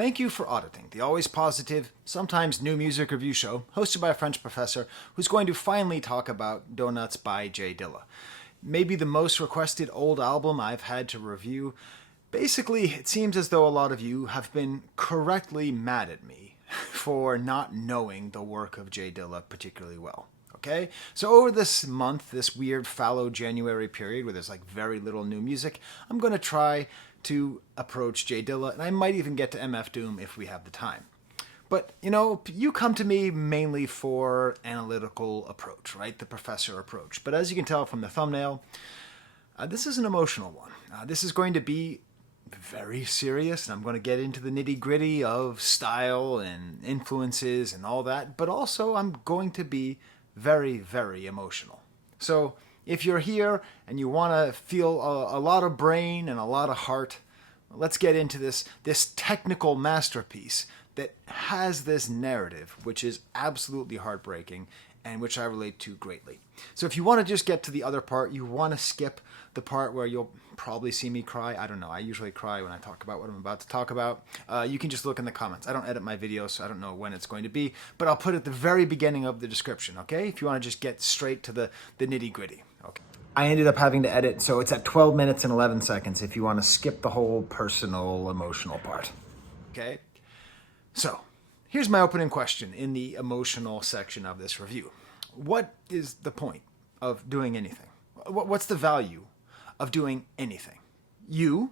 Thank you for auditing the always positive, sometimes new music review show hosted by a French professor who's going to finally talk about Donuts by J Dilla. Maybe the most requested old album I've had to review. Basically, it seems as though a lot of you have been correctly mad at me for not knowing the work of J Dilla particularly well. Okay? So over this month, this weird fallow January period where there's like very little new music, I'm going to try to approach J Dilla, and I might even get to MF Doom if we have the time. But, you come to me mainly for analytical approach, right? The professor approach. But as you can tell from the thumbnail, this is an emotional one. This is going to be very serious, and I'm going to get into the nitty-gritty of style and influences and all that, but also I'm going to be very, very emotional. So if you're here and you want to feel a lot of brain and a lot of heart, let's get into this technical masterpiece that has this narrative, which is absolutely heartbreaking and which I relate to greatly. So if you want to just get to the other part, you want to skip the part where you'll probably see me cry. I don't know. I usually cry when I talk about what I'm about to talk about. You can just look in the comments. I don't edit my videos, so I don't know when it's going to be, but I'll put it at the very beginning of the description, okay? If you want to just get straight to the nitty-gritty, okay? I ended up having to edit, so it's at 12 minutes and 11 seconds if you want to skip the whole personal, emotional part, okay? So, here's my opening question in the emotional section of this review. What is the point of doing anything? What's the value of doing anything? You,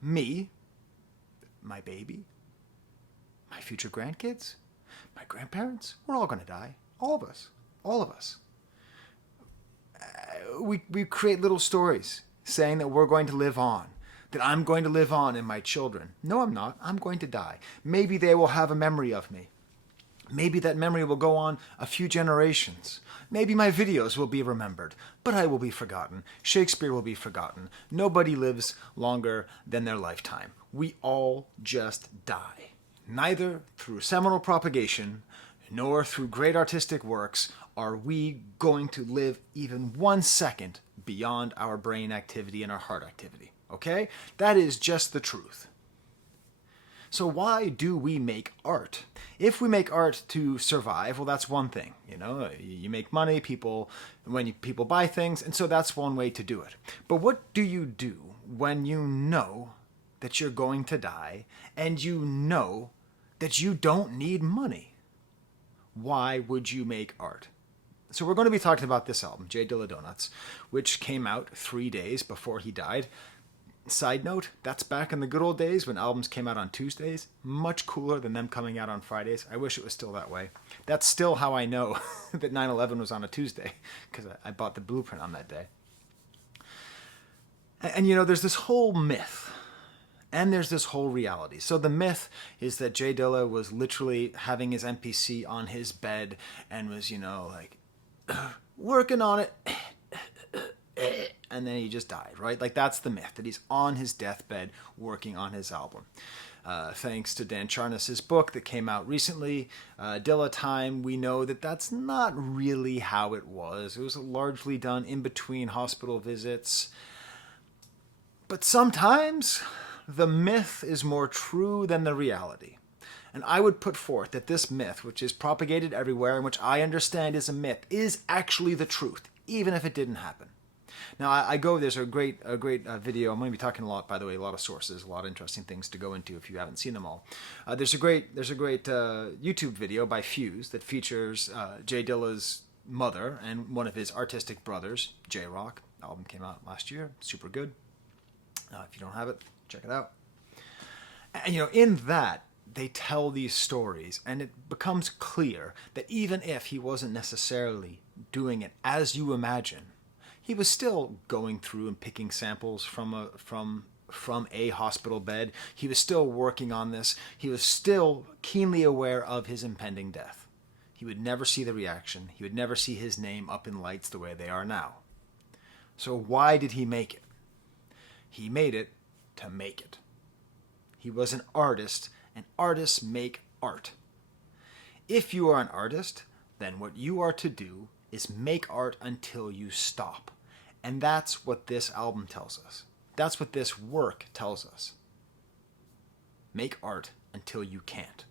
me, my baby, my future grandkids, my grandparents, we're all going to die. All of us. All of us. We create little stories saying that we're going to live on, that I'm going to live on in my children. No, I'm not. I'm going to die. Maybe they will have a memory of me. Maybe that memory will go on a few generations. Maybe my videos will be remembered, but I will be forgotten. Shakespeare will be forgotten. Nobody lives longer than their lifetime. We all just die. Neither through seminal propagation nor through great artistic works are we going to live even 1 second beyond our brain activity and our heart activity. Okay? That is just the truth. So why do we make art? If we make art to survive, well, that's one thing. You make money, people buy things, and so that's one way to do it. But what do you do when you know that you're going to die and you know that you don't need money? Why would you make art? So we're going to be talking about this album, J Dilla Donuts, which came out 3 days before he died. Side note, that's back in the good old days when albums came out on Tuesdays. Much cooler than them coming out on Fridays. I wish it was still that way. That's still how I know that 9/11 was on a Tuesday, because I bought the blueprint on that day. And there's this whole myth, and there's this whole reality. So the myth is that J Dilla was literally having his MPC on his bed and was, working on it, and then he just died, right? Like, that's the myth, that he's on his deathbed working on his album. Thanks to Dan Charnas's book that came out recently, Dilla Time, we know that that's not really how it was. It was largely done in between hospital visits. But sometimes the myth is more true than the reality. And I would put forth that this myth, which is propagated everywhere and which I understand is a myth, is actually the truth, even if it didn't happen. Now, there's a great video. I'm going to be talking a lot, by the way, a lot of sources, a lot of interesting things to go into if you haven't seen them all. There's a great YouTube video by Fuse that features J Dilla's mother and one of his artistic brothers, J Rock. The album came out last year, super good. If you don't have it, check it out. And in that, they tell these stories, and it becomes clear that even if he wasn't necessarily doing it as you imagine, he was still going through and picking samples from a hospital bed. He was still working on this. He was still keenly aware of his impending death. He would never see the reaction. He would never see his name up in lights the way they are now. So why did he make it? He made it to make it. He was an artist, and artists make art. If you are an artist, then what you are to do is make art until you stop. And that's what this album tells us. That's what this work tells us. Make art until until you can't.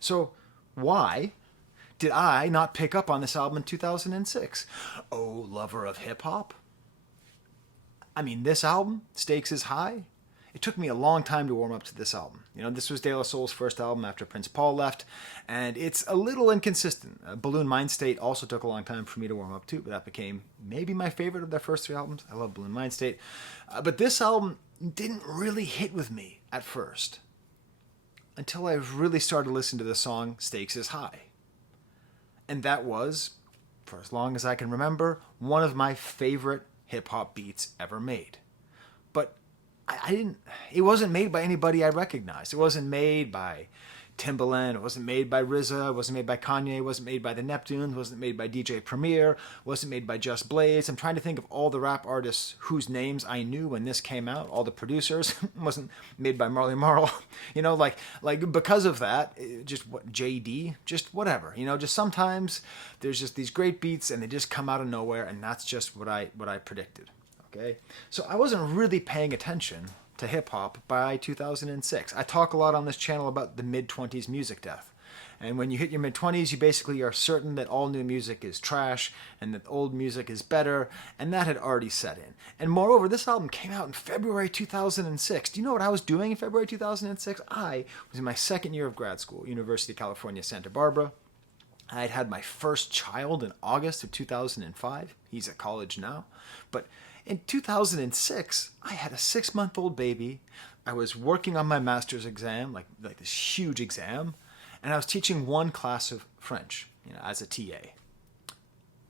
So why did I not pick up on this album in 2006? Oh, lover of hip-hop. I mean, this album, Stakes is High, it took me a long time to warm up to this album. This was De La Soul's first album after Prince Paul left, and it's a little inconsistent. Balloon Mind State also took a long time for me to warm up to, but that became maybe my favorite of their first three albums. I love Balloon Mind State. But this album didn't really hit with me at first until I really started listening to the song Stakes is High. And that was, for as long as I can remember, one of my favorite hip-hop beats ever made. But it wasn't made by anybody I recognized. It wasn't made by Timbaland. It wasn't made by RZA. It wasn't made by Kanye. It wasn't made by the Neptunes. It wasn't made by DJ Premier. It wasn't made by Just Blaze. I'm trying to think of all the rap artists whose names I knew when this came out. All the producers. It wasn't made by Marley Marl. Because of that, just what JD, just whatever. Just sometimes there's just these great beats and they just come out of nowhere, and that's just what I predicted. Okay, so I wasn't really paying attention to hip-hop by 2006. I talk a lot on this channel about the mid-20s music death. And when you hit your mid-20s, you basically are certain that all new music is trash and that old music is better, and that had already set in. And moreover, this album came out in February 2006. Do you know what I was doing in February 2006? I was in my second year of grad school, University of California, Santa Barbara. I had had my first child in August of 2005. He's at college now. But in 2006, I had a 6-month-old baby. I was working on my master's exam, like this huge exam, and I was teaching one class of French, as a TA.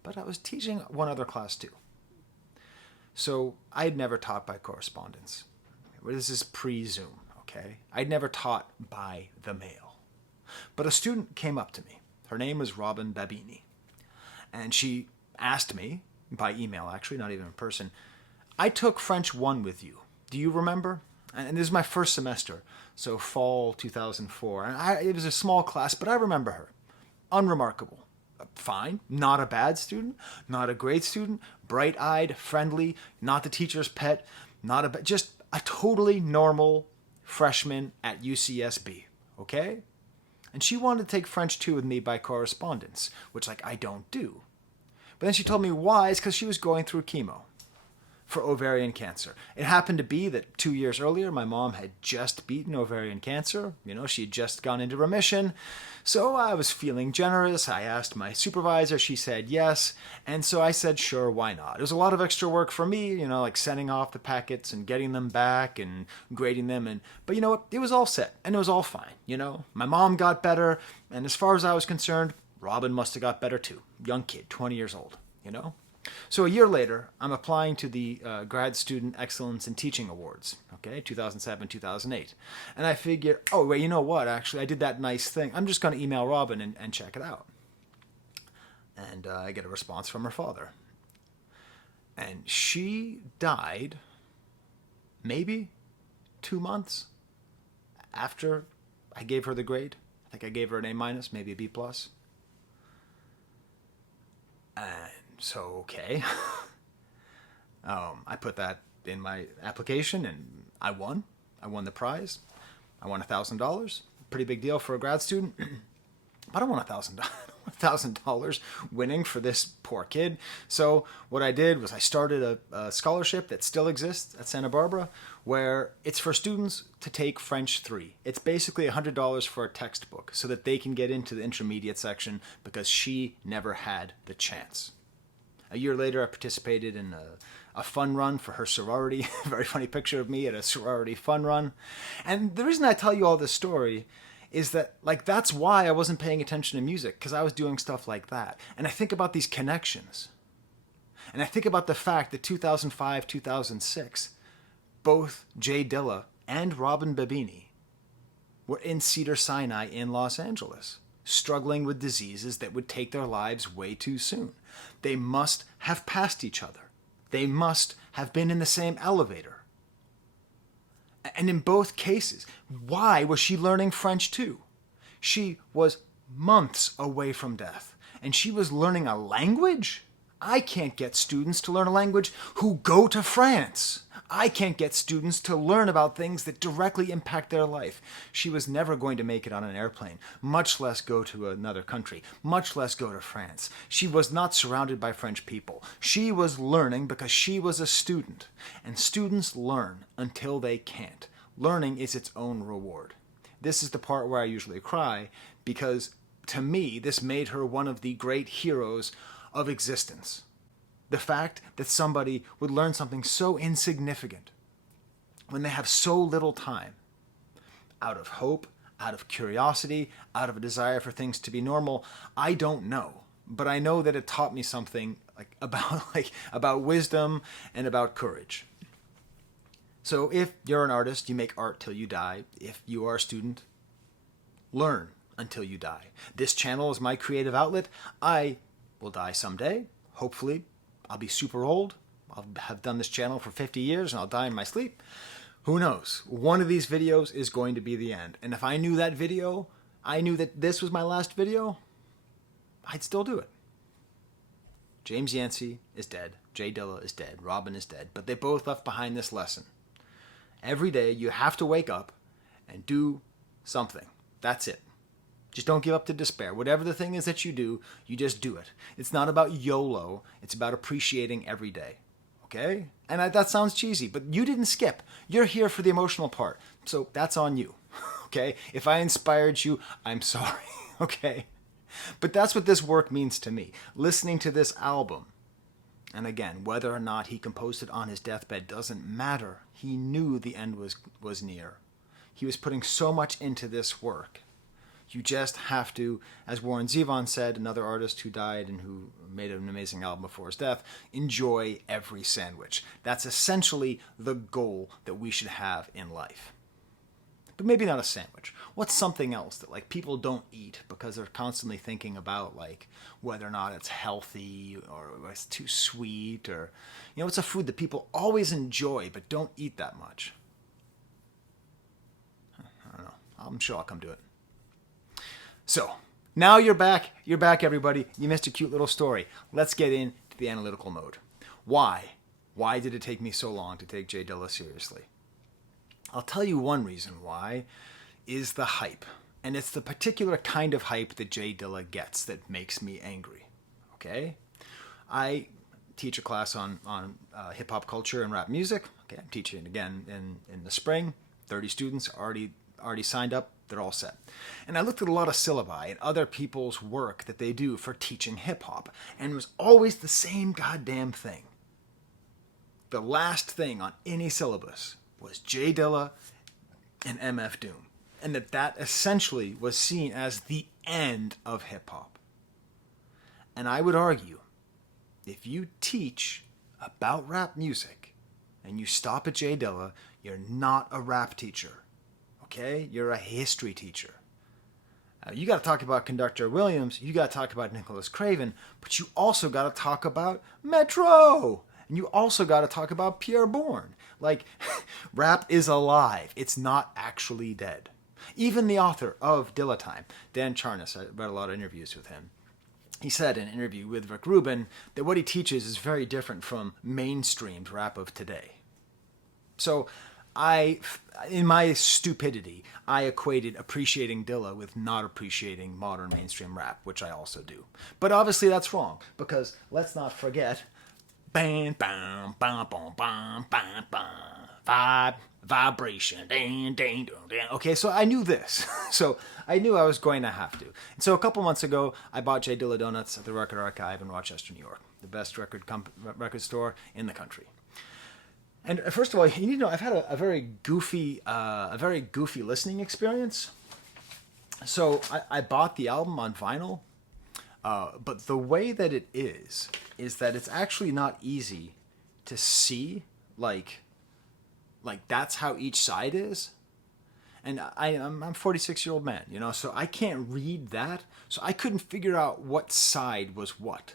But I was teaching one other class too. So I had never taught by correspondence. This is pre-Zoom, okay? I'd never taught by the mail. But a student came up to me. Her name was Robin Babini. And she asked me, by email actually, not even in person, I took French 1 with you. Do you remember? And this is my first semester, so fall 2004. And it was a small class, but I remember her. Unremarkable. Fine. Not a bad student. Not a great student. Bright-eyed, friendly, not the teacher's pet. Just a totally normal freshman at UCSB. Okay? And she wanted to take French 2 with me by correspondence, which I don't do. But then she told me why. It's because she was going through chemo for ovarian cancer. It happened to be that 2 years earlier, my mom had just beaten ovarian cancer. She had just gone into remission. So I was feeling generous. I asked my supervisor. She said yes. And so I said, sure, why not? It was a lot of extra work for me, sending off the packets and getting them back and grading them. But you know what? It was all set and it was all fine. My mom got better. And as far as I was concerned, Robin must have got better too. Young kid, 20 years old, So a year later, I'm applying to the Grad Student Excellence in Teaching Awards, 2007, 2008. And I figured, oh, wait, you know what? Actually, I did that nice thing. I'm just going to email Robin and check it out. And I get a response from her father. And she died maybe 2 months after I gave her the grade. I think I gave her an A-, maybe a B+. And so, okay. I put that in my application and I won. I won the prize. I won $1,000. Pretty big deal for a grad student. But I won $1,000 winning for this poor kid. So what I did was I started a scholarship that still exists at Santa Barbara where it's for students to take French 3. It's basically $100 for a textbook so that they can get into the intermediate section because she never had the chance. A year later, I participated in a fun run for her sorority. Very funny picture of me at a sorority fun run. And the reason I tell you all this story is that, that's why I wasn't paying attention to music, because I was doing stuff like that. And I think about these connections. And I think about the fact that 2005, 2006, both J Dilla and Robin Babini were in Cedars-Sinai in Los Angeles, struggling with diseases that would take their lives way too soon. They must have passed each other. They must have been in the same elevator. And in both cases, why was she learning French too? She was months away from death, and she was learning a language? I can't get students to learn a language who go to France. I can't get students to learn about things that directly impact their life. She was never going to make it on an airplane, much less go to another country, much less go to France. She was not surrounded by French people. She was learning because she was a student. And students learn until they can't. Learning is its own reward. This is the part where I usually cry, because to me, this made her one of the great heroes of existence. The fact that somebody would learn something so insignificant when they have so little time, out of hope, out of curiosity, out of a desire for things to be normal, I don't know. But I know that it taught me something about wisdom and about courage. So if you're an artist, you make art till you die. If you are a student, learn until you die. This channel is my creative outlet. I will die someday, hopefully. I'll be super old. I'll have done this channel for 50 years and I'll die in my sleep. Who knows? One of these videos is going to be the end. And if I knew that video, I knew that this was my last video, I'd still do it. James Yancey is dead. J Dilla is dead. Robin is dead. But they both left behind this lesson. Every day you have to wake up and do something. That's it. Just don't give up to despair. Whatever the thing is that you do, you just do it. It's not about YOLO. It's about appreciating every day. Okay? And that sounds cheesy, but you didn't skip. You're here for the emotional part. So that's on you. Okay? If I inspired you, I'm sorry. Okay? But that's what this work means to me. Listening to this album. And again, whether or not he composed it on his deathbed doesn't matter. He knew the end was near. He was putting so much into this work. You just have to, as Warren Zevon said, another artist who died and who made an amazing album before his death, enjoy every sandwich. That's essentially the goal that we should have in life. But maybe not a sandwich. What's something else that people don't eat because they're constantly thinking about whether or not it's healthy or it's too sweet, or it's a food that people always enjoy but don't eat that much? I don't know. I'm sure I'll come to it. So, now you're back. You're back, everybody. You missed a cute little story. Let's get into the analytical mode. Why? Why did it take me so long to take J Dilla seriously? I'll tell you one reason why is the hype. And it's the particular kind of hype that J Dilla gets that makes me angry. Okay? I teach a class on hip-hop culture and rap music. Okay, I'm teaching it again in the spring. 30 students already signed up. They're all set. And I looked at a lot of syllabi and other people's work that they do for teaching hip-hop, and it was always the same goddamn thing. The last thing on any syllabus was J Dilla and MF Doom, and that essentially was seen as the end of hip-hop. And I would argue, if you teach about rap music and you stop at J Dilla, you're not a rap teacher. Okay? You're a history teacher. You got to talk about Conductor Williams, you got to talk about Nicholas Craven, but you also got to talk about Metro! And you also got to talk about Pierre Bourne. Rap is alive. It's not actually dead. Even the author of Dilla Time, Dan Charnas, I read a lot of interviews with him. He said in an interview with Rick Rubin that what he teaches is very different from mainstreamed rap of today. So, in my stupidity, I equated appreciating Dilla with not appreciating modern mainstream rap, which I also do. But obviously that's wrong, because let's not forget, bam, bam, bam, bam, bam, bam, bam, vibration, ding, ding, ding, ding. Okay, so I knew this. So I knew I was going to have to. And so a couple months ago, I bought J Dilla Donuts at the Record Archive in Rochester, New York, the best record store in the country. And first of all, you need to know I've had a very goofy listening experience. So I bought the album on vinyl, but the way that it is that it's actually not easy to see like that's how each side is. And I'm a 46-year-old man, so I can't read that. So I couldn't figure out what side was what.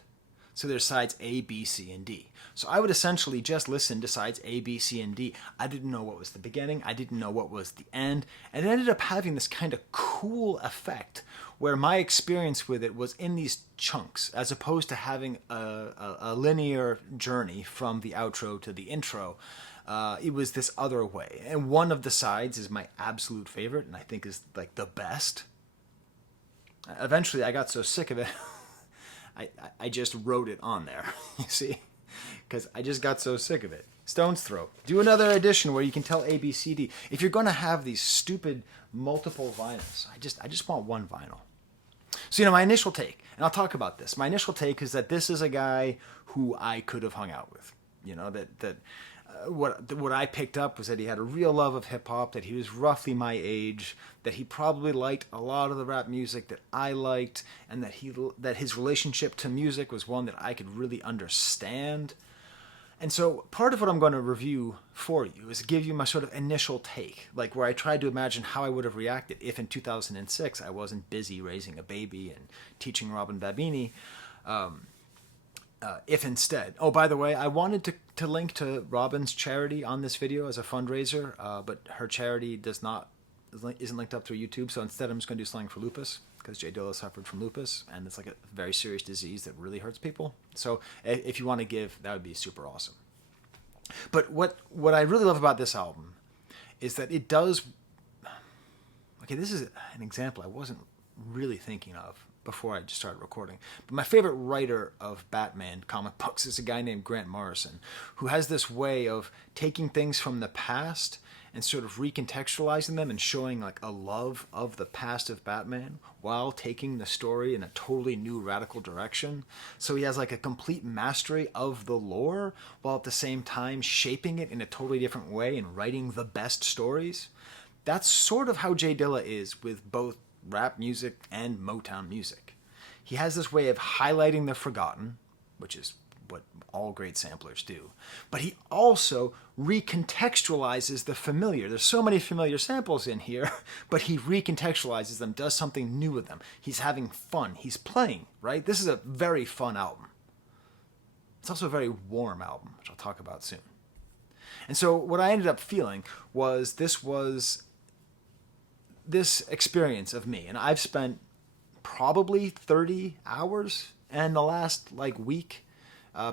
So there's sides A, B, C, and D. So I would essentially just listen to sides A, B, C, and D. I didn't know what was the beginning. I didn't know what was the end. And it ended up having this kind of cool effect where my experience with it was in these chunks, as opposed to having a linear journey from the outro to the intro. It was this other way. And one of the sides is my absolute favorite, and I think is like the best. Eventually, I got so sick of it, I just wrote it on there, you see? Because I just got so sick of it. Stone's Throw. Do another edition where you can tell A, B, C, D. If you're going to have these stupid multiple vinyls, I just want one vinyl. So, my initial take, and I'll talk about this. My initial take is that this is a guy who I could have hung out with. What I picked up was that he had a real love of hip-hop, that he was roughly my age, that he probably liked a lot of the rap music that I liked, and that his relationship to music was one that I could really understand. And so part of what I'm going to review for you is give you my sort of initial take, like where I tried to imagine how I would have reacted if in 2006 I wasn't busy raising a baby and teaching Robin Babini. If instead, oh, by the way, I wanted to link to Robin's charity on this video as a fundraiser, but her charity isn't linked up through YouTube, so instead I'm just going to do Slang for Lupus, because J Dilla suffered from lupus, and it's like a very serious disease that really hurts people. So if you want to give, that would be super awesome. But what I really love about this album is that it does... Okay, this is an example I wasn't really thinking of before I just started recording. But my favorite writer of Batman comic books is a guy named Grant Morrison, who has this way of taking things from the past and sort of recontextualizing them and showing like a love of the past of Batman while taking the story in a totally new radical direction. So he has like a complete mastery of the lore while at the same time shaping it in a totally different way and writing the best stories. That's sort of how J Dilla is with both rap music and Motown music. He has this way of highlighting the forgotten, which is what all great samplers do. But he also recontextualizes the familiar. There's so many familiar samples in here, but he recontextualizes them, does something new with them. He's having fun. He's playing, right? This is a very fun album. It's also a very warm album, which I'll talk about soon. And so what I ended up feeling was this experience of me, and I've spent probably 30 hours in the last week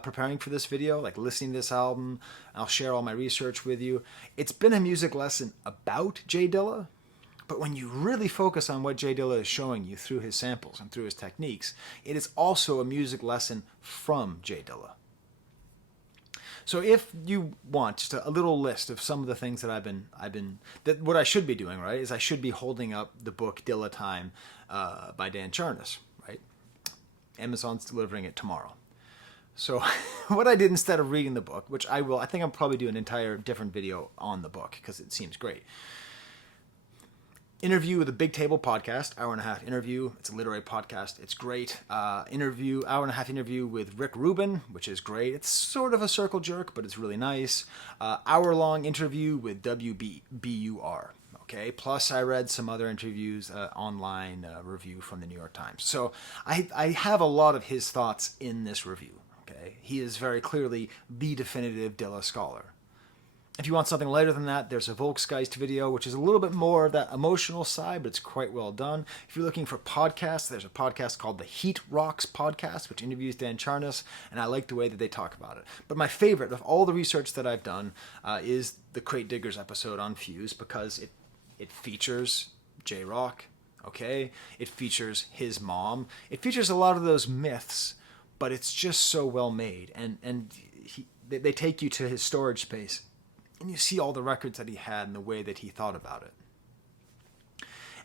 preparing for this video, listening to this album. I'll share all my research with you. It's been a music lesson about J Dilla, but when you really focus on what J Dilla is showing you through his samples and through his techniques, it is also a music lesson from J Dilla. So if you want just a little list of some of the things that what I should be doing, right, is I should be holding up the book Dilla Time by Dan Charnas, right? Amazon's delivering it tomorrow. So what I did instead of reading the book, which I think I'll probably do an entire different video on the book because it seems great. Interview with the Big Table podcast, hour-and-a-half interview. It's a literary podcast. It's great. Hour-and-a-half interview with Rick Rubin, which is great. It's sort of a circle jerk, but it's really nice. Hour-long interview with WBUR. Okay. Plus, I read some other interviews, online review from the New York Times. So I have a lot of his thoughts in this review. Okay. He is very clearly the definitive Dilla scholar. If you want something lighter than that, there's a Volksgeist video, which is a little bit more of that emotional side, but it's quite well done. If you're looking for podcasts, there's a podcast called the Heat Rocks Podcast, which interviews Dan Charnas, and I like the way that they talk about it. But my favorite of all the research that I've done is the Crate Diggers episode on Fuse, because it features J-Rock, okay? It features his mom. It features a lot of those myths, but it's just so well made. And they take you to his storage space, and you see all the records that he had and the way that he thought about it.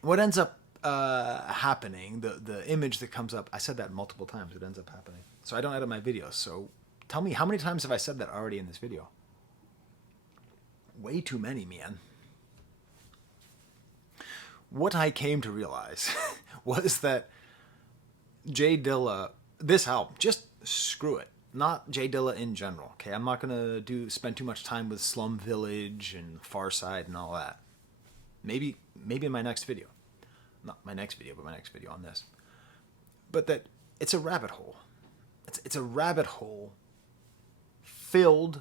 And what ends up happening, the image that comes up, I said that multiple times, it ends up happening. So I don't edit my videos. So tell me, how many times have I said that already in this video? Way too many, man. What I came to realize was that J Dilla, this album, just screw it. Not J Dilla in general, okay? I'm not going to spend too much time with Slum Village and Far Side and all that. Maybe in my next video. Not my next video, but my next video on this. But that it's a rabbit hole. It's a rabbit hole filled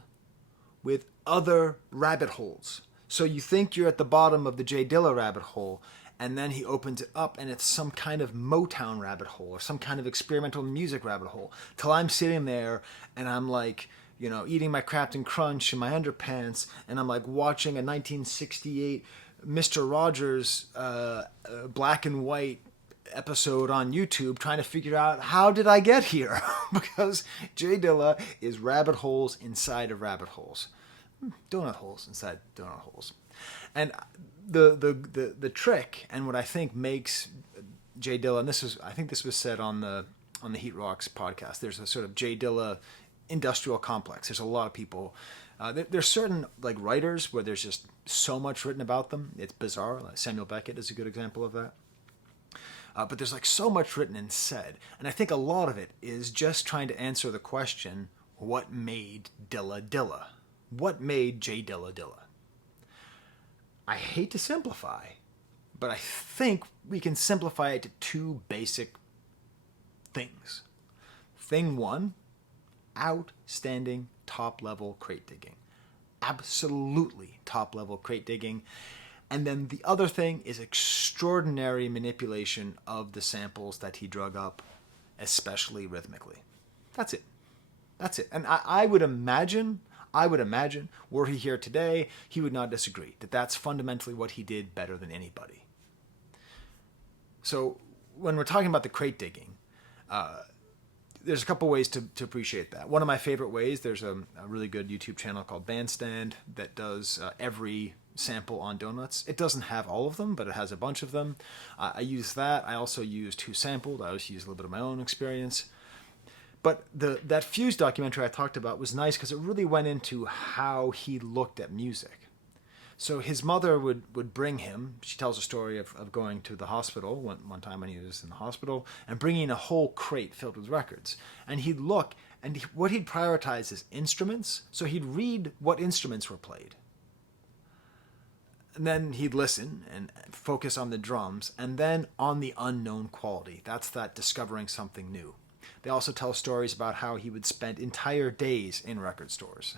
with other rabbit holes. So you think you're at the bottom of the J Dilla rabbit hole, and then he opens it up, and it's some kind of Motown rabbit hole or some kind of experimental music rabbit hole. Till I'm sitting there, and I'm like eating my Captain Crunch in my underpants, and I'm like watching a 1968 Mr. Rogers black and white episode on YouTube trying to figure out how did I get here? Because J Dilla is rabbit holes inside of rabbit holes. Donut holes inside donut holes. And the trick, and what I think makes J Dilla, and I think this was said on the Heat Rocks podcast, there's a sort of J Dilla industrial complex. There's a lot of people. There's certain like writers where there's just so much written about them. It's bizarre. Like Samuel Beckett is a good example of that. But there's like so much written and said. And I think a lot of it is just trying to answer the question, what made Dilla Dilla? What made J Dilla Dilla? I hate to simplify, but I think we can simplify it to two basic things. Thing one, outstanding top-level crate digging. Absolutely top-level crate digging. And then the other thing is extraordinary manipulation of the samples that he drug up, especially rhythmically. That's it. And I would imagine, were he here today, he would not disagree that that's fundamentally what he did better than anybody. So when we're talking about the crate digging, there's a couple ways to appreciate that. One of my favorite ways, there's a really good YouTube channel called Bandstand that does every sample on donuts. It doesn't have all of them, but it has a bunch of them. I use that. I also use Who Sampled. I always use a little bit of my own experience. But that Fuse documentary I talked about was nice because it really went into how he looked at music. So his mother would bring him, she tells a story of going to the hospital one time when he was in the hospital, and bringing a whole crate filled with records. And he'd look, and what he'd prioritize is instruments. So he'd read what instruments were played. And then he'd listen and focus on the drums, and then on the unknown quality. That's that discovering something new. They also tell stories about how he would spend entire days in record stores.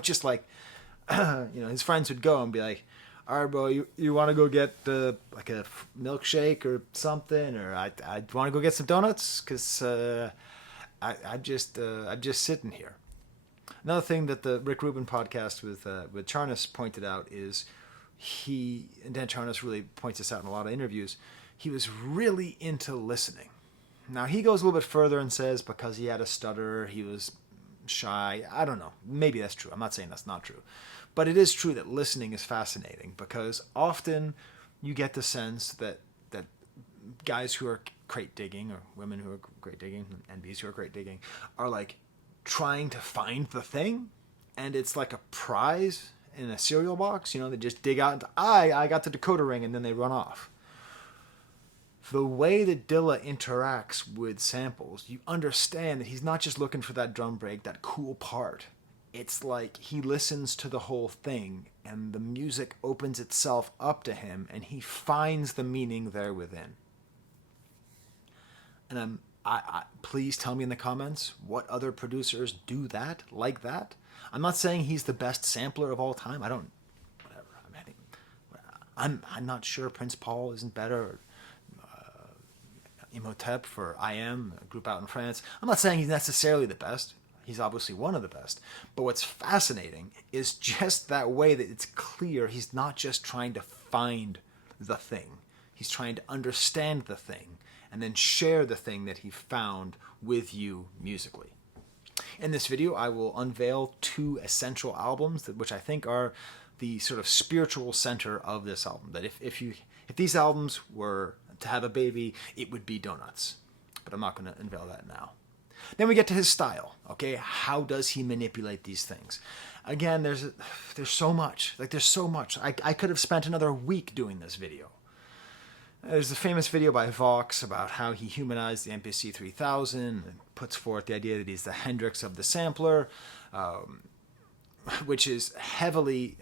Just like, his friends would go and be like, all right, bro, you want to go get like a milkshake or something? Or I want to go get some donuts because I'm just sitting here. Another thing that the Rick Rubin podcast with Charnas pointed out is Dan Charnas really points this out in a lot of interviews, he was really into listening. Now, he goes a little bit further and says because he had a stutter, he was shy. I don't know. Maybe that's true. I'm not saying that's not true. But it is true that listening is fascinating because often you get the sense that guys who are crate digging or women who are crate digging, NBs who are crate digging, are like trying to find the thing, and it's like a prize in a cereal box. They just dig out and I got the decoder ring, and then they run off. The way that Dilla interacts with samples, you understand that he's not just looking for that drum break, that cool part. It's like he listens to the whole thing, and the music opens itself up to him, and he finds the meaning there within. And please tell me in the comments what other producers do that, like that. I'm not saying he's the best sampler of all time. Whatever. I'm not sure Prince Paul isn't better. Or, Imhotep for IM, a group out in France. I'm not saying he's necessarily the best. He's obviously one of the best. But what's fascinating is just that way that it's clear he's not just trying to find the thing. He's trying to understand the thing and then share the thing that he found with you musically. In this video, I will unveil two essential albums, which I think are the sort of spiritual center of this album. That if these albums were to have a baby, it would be Donuts. But I'm not going to unveil that now. Then we get to his style. Okay, how does he manipulate these things? Again, there's so much. There's so much. I could have spent another week doing this video. There's a famous video by Vox about how he humanized the MPC 3000 and puts forth the idea that he's the Hendrix of the sampler, which is heavily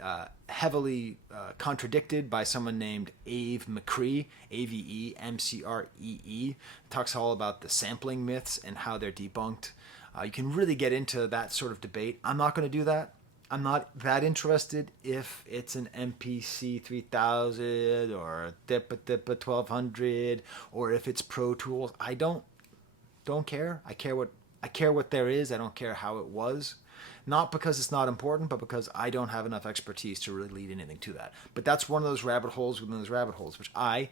contradicted by someone named Ave McCree, Avemcree. Talks all about the sampling myths and how they're debunked. You can really get into that sort of debate. I'm not going to do that. I'm not that interested if it's an MPC 3000 or a Dippa 1200 or if it's Pro Tools. I don't care. I care what there is. I don't care how it was. Not because it's not important, but because I don't have enough expertise to really lead anything to that. But that's one of those rabbit holes within those rabbit holes, which I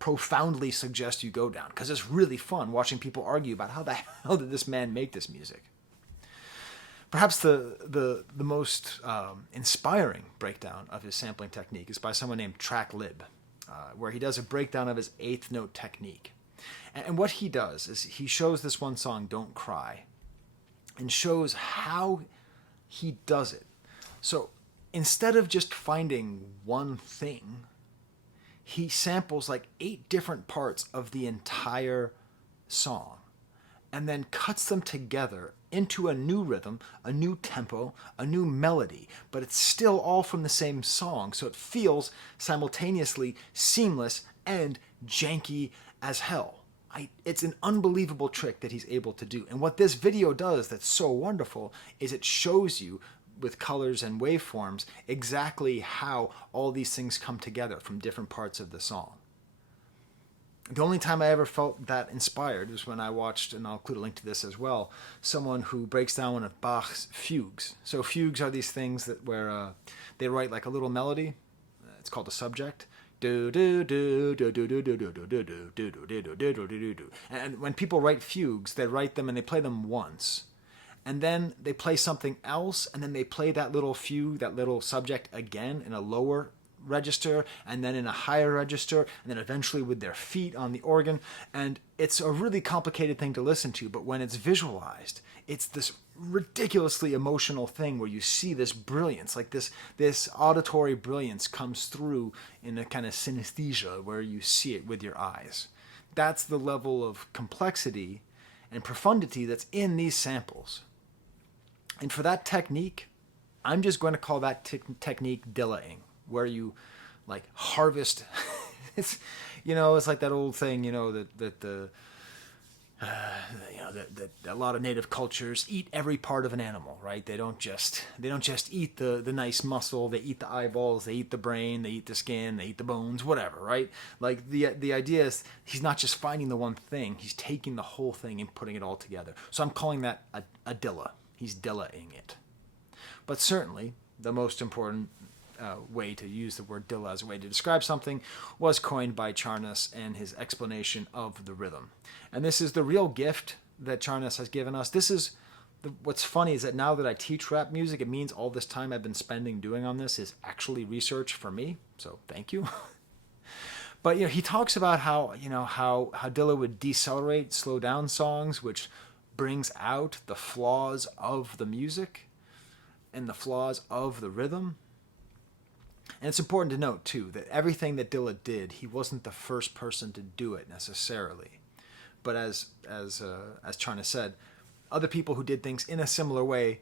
profoundly suggest you go down, because it's really fun watching people argue about how the hell did this man make this music. Perhaps the most inspiring breakdown of his sampling technique is by someone named Tracklib, where he does a breakdown of his eighth note technique. And what he does is he shows this one song, Don't Cry, and shows how he does it. So instead of just finding one thing, he samples like 8 different parts of the entire song and then cuts them together into a new rhythm, a new tempo, a new melody, but it's still all from the same song, so it feels simultaneously seamless and janky as hell. It's an unbelievable trick that he's able to do. And what this video does that's so wonderful is it shows you with colors and waveforms exactly how all these things come together from different parts of the song. The only time I ever felt that inspired was when I watched, and I'll include a link to this as well, someone who breaks down one of Bach's fugues. So fugues are these things that where they write like a little melody. It's called a subject. And when people write fugues, they write them and they play them once. And then they play something else, and then they play that little fugue, that little subject again in a lower register, and then in a higher register, and then eventually with their feet on the organ. And it's a really complicated thing to listen to, but when it's visualized, it's this ridiculously emotional thing where you see this brilliance, like this auditory brilliance comes through in a kind of synesthesia where you see it with your eyes. That's the level of complexity and profundity that's in these samples. And for that technique, I'm just going to call that technique Dilla-ing, where you like harvest. It's it's like that old thing, that a lot of native cultures eat every part of an animal, right? They don't just eat the nice muscle. They eat the eyeballs. They eat the brain. They eat the skin. They eat the bones. Whatever, right? Like the idea is he's not just finding the one thing. He's taking the whole thing and putting it all together. So I'm calling that a Dilla. He's Dilla-ing it. But certainly the most important way to use the word Dilla as a way to describe something was coined by Charnas and his explanation of the rhythm. And this is the real gift that Charnas has given us. This is what's funny is that now that I teach rap music, it means all this time I've been spending doing on this is actually research for me. So thank you. But he talks about how Dilla would decelerate, slow down songs, which brings out the flaws of the music and the flaws of the rhythm. And it's important to note, too, that everything that Dilla did, he wasn't the first person to do it necessarily. But as Charna said, other people who did things in a similar way,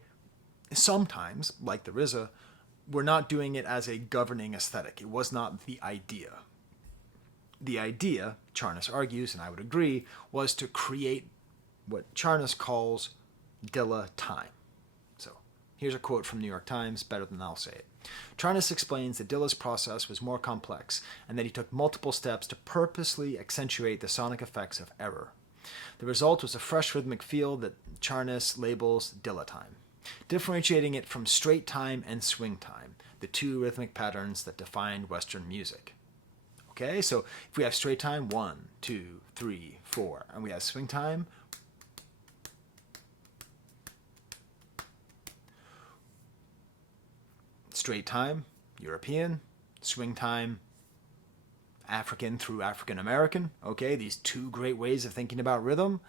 sometimes, like the RZA, were not doing it as a governing aesthetic. It was not the idea. The idea, Charnas argues, and I would agree, was to create what Charnas calls Dilla time. So here's a quote from New York Times, better than I'll say it. Charnas explains that Dilla's process was more complex and that he took multiple steps to purposely accentuate the sonic effects of error. The result was a fresh rhythmic feel that Charnas labels Dilla time, differentiating it from straight time and swing time, the two rhythmic patterns that defined Western music. Okay, so if we have straight time, 1, 2, 3, 4, and we have swing time, straight time, European, swing time, African through African American. Okay, these two great ways of thinking about rhythm.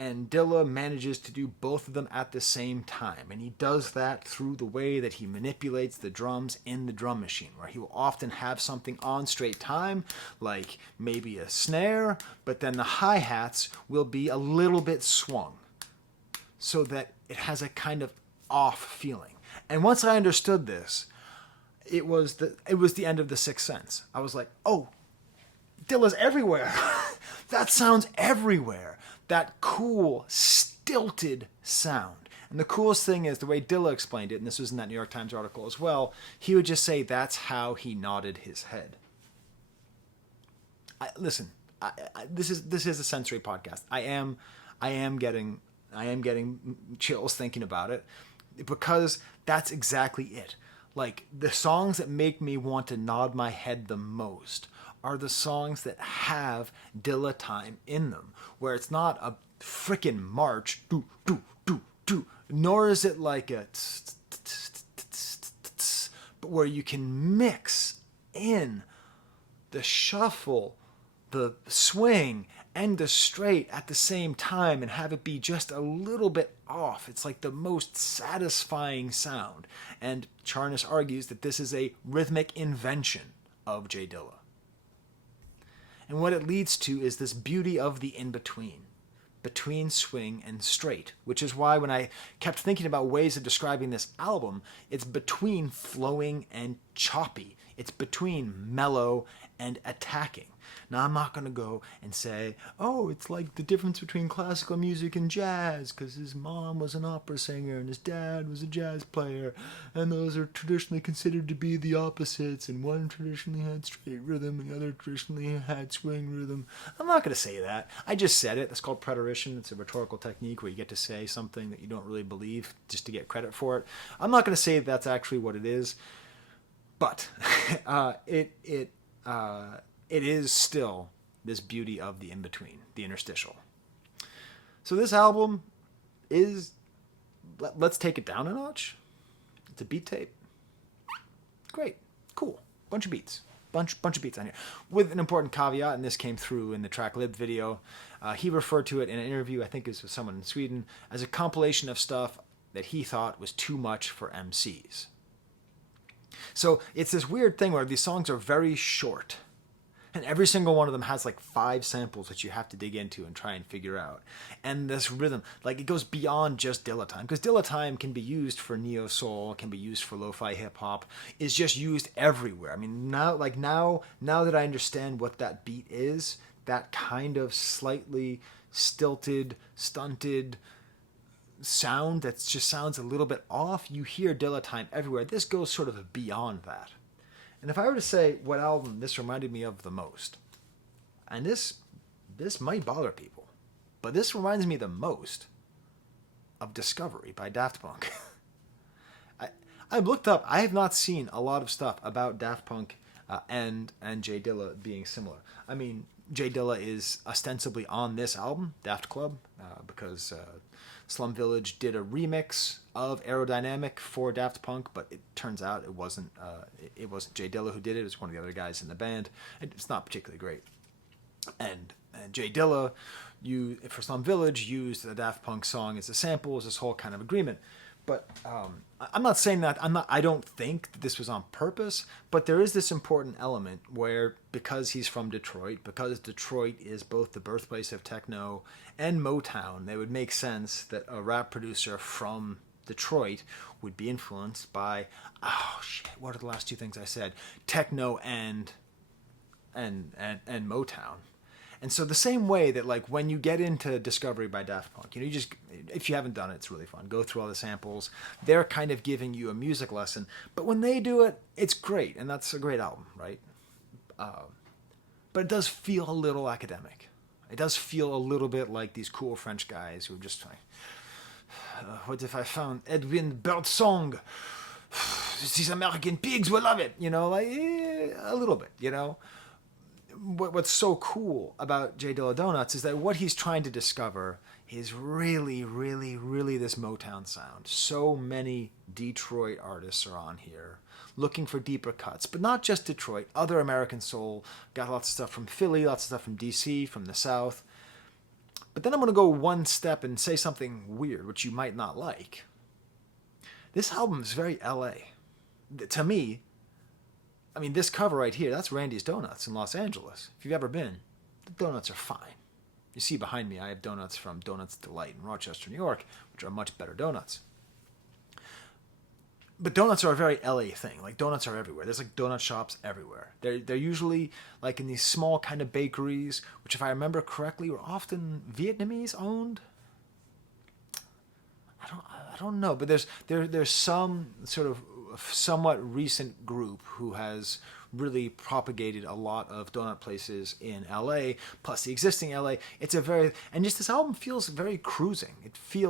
And Dilla manages to do both of them at the same time. And he does that through the way that he manipulates the drums in the drum machine, where he will often have something on straight time, like maybe a snare, but then the hi-hats will be a little bit swung so that it has a kind of off feeling. And once I understood this, it was the end of The Sixth Sense. I was like, oh, Dilla's everywhere. That sounds everywhere. That cool, stilted sound. And the coolest thing is the way Dilla explained it, and this was in that New York Times article as well, he would just say that's how he nodded his head. This is a sensory podcast. I am getting chills thinking about it. because that's exactly it. Like, the songs that make me want to nod my head the most are the songs that have Dilla time in them, where it's not a frickin' march, do, do, do, do, nor is it like a but where you can mix in the shuffle, the swing, and the straight at the same time and have it be just a little bit off. It's like the most satisfying sound. And Charnas argues that this is a rhythmic invention of J Dilla. And what it leads to is this beauty of the in-between, between swing and straight, which is why when I kept thinking about ways of describing this album, it's between flowing and choppy. It's between mellow and attacking. Now, I'm not going to go and say, oh, it's like the difference between classical music and jazz, because his mom was an opera singer and his dad was a jazz player, and those are traditionally considered to be the opposites, and one traditionally had straight rhythm and the other traditionally had swing rhythm. I'm not going to say that. I just said it. It's called preterition. It's a rhetorical technique where you get to say something that you don't really believe just to get credit for it. I'm not going to say that's actually what it is, but it is still this beauty of the in-between, the interstitial. So this album is, let's take it down a notch. It's a beat tape. Great, cool, bunch of beats. Bunch of beats on here. With an important caveat, and this came through in the track lib video, he referred to it in an interview, I think it was with someone in Sweden, as a compilation of stuff that he thought was too much for MCs. So it's this weird thing where these songs are very short. And every single one of them has like 5 samples that you have to dig into and try and figure out. And this rhythm, like, it goes beyond just Dilla time. Because Dilla time can be used for neo-soul, can be used for lo-fi hip-hop. It's just used everywhere. I mean, now that I understand what that beat is, that kind of slightly stilted, stunted sound that just sounds a little bit off, you hear Dilla time everywhere. This goes sort of beyond that. And if I were to say what album this reminded me of the most, and this might bother people, but this reminds me the most of Discovery by Daft Punk. I've looked up, I have not seen a lot of stuff about Daft Punk and J Dilla being similar. I mean, J Dilla is ostensibly on this album, Daft Club, because Slum Village did a remix of Aerodynamic for Daft Punk, but it turns out it wasn't J Dilla who did it. It was one of the other guys in the band. It's not particularly great. And J Dilla, for Slum Village, used the Daft Punk song as a sample, as this whole kind of agreement. But I'm not saying that. I don't think that this was on purpose. But there is this important element where, because he's from Detroit, because Detroit is both the birthplace of techno and Motown, it would make sense that a rap producer from Detroit would be influenced by, what are the last 2 things I said? Techno and Motown. And so the same way that, like, when you get into Discovery by Daft Punk, you just, if you haven't done it, it's really fun. Go through all the samples. They're kind of giving you a music lesson. But when they do it, it's great. And that's a great album, right? But it does feel a little academic. It does feel a little bit like these cool French guys who are just like, what if I found Edwin Birdsong? These American pigs will love it. Like, a little bit, What's so cool about J Dilla Donuts is that what he's trying to discover is really, really, really this Motown sound. So many Detroit artists are on here looking for deeper cuts, but not just Detroit, other American soul. Got lots of stuff from Philly, lots of stuff from DC, from the South. But then I'm going to go one step and say something weird, which you might not like. This album is very LA. To me, I mean, this cover right here, that's Randy's Donuts in Los Angeles. If you've ever been, the donuts are fine. You see behind me, I have donuts from Donuts Delight in Rochester, New York, which are much better donuts. But donuts are a very LA thing. Like, donuts are everywhere. There's, like, donut shops everywhere. They're usually, like, in these small kind of bakeries, which, if I remember correctly, were often Vietnamese owned. I don't know, but there's some sort of somewhat recent group who has really propagated a lot of donut places in LA, plus the existing LA. It's a very, and just this album feels very cruising.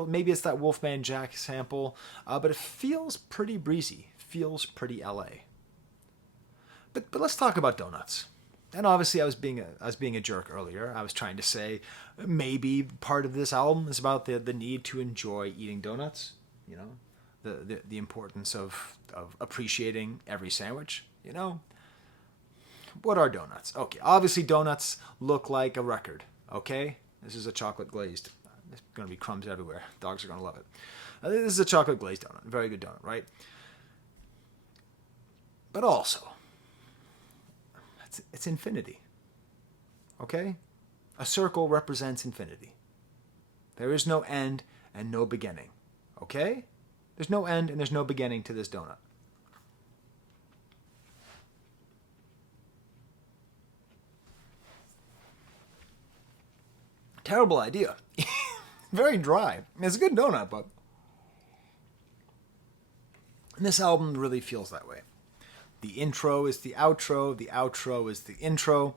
Maybe it's that Wolfman Jack sample, but it feels pretty breezy, feels pretty LA. But let's talk about donuts. And obviously, I was being a jerk earlier. I was trying to say maybe part of this album is about the need to enjoy eating donuts. You know, the importance of appreciating every sandwich. You know, what are donuts? Okay, obviously donuts look like a record. Okay, this is a chocolate glazed. There's going to be crumbs everywhere. Dogs are going to love it. This is a chocolate glazed donut. Very good donut, right? But also, it's infinity. Okay? A circle represents infinity. There is no end and no beginning. Okay? There's no end and there's no beginning to this donut. Terrible idea. Very dry. It's a good donut, but this album really feels that way. The intro is the outro is the intro.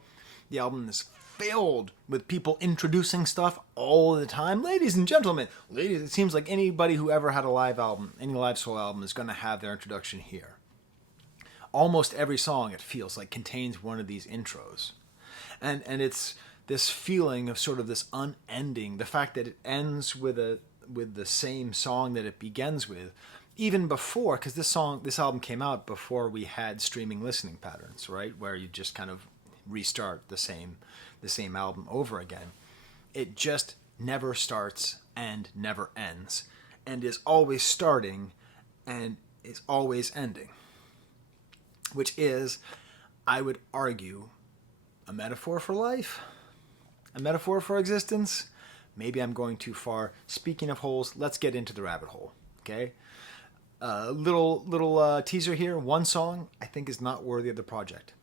The album is filled with people introducing stuff all the time. Ladies and gentlemen, it seems like anybody who ever had a live album, any live soul album, is going to have their introduction here. Almost every song, it feels like, contains one of these intros. And it's this feeling of sort of this unending, the fact that it ends with the same song that it begins with, even before, because this album came out before we had streaming listening patterns, right, where you just kind of restart the same album over again. It just never starts and never ends, and is always starting and is always ending, which is, I would argue, a metaphor for life, a metaphor for existence. Maybe I'm going too far. Speaking of holes, let's get into the rabbit hole, okay? Little teaser here. One song I think is not worthy of the project.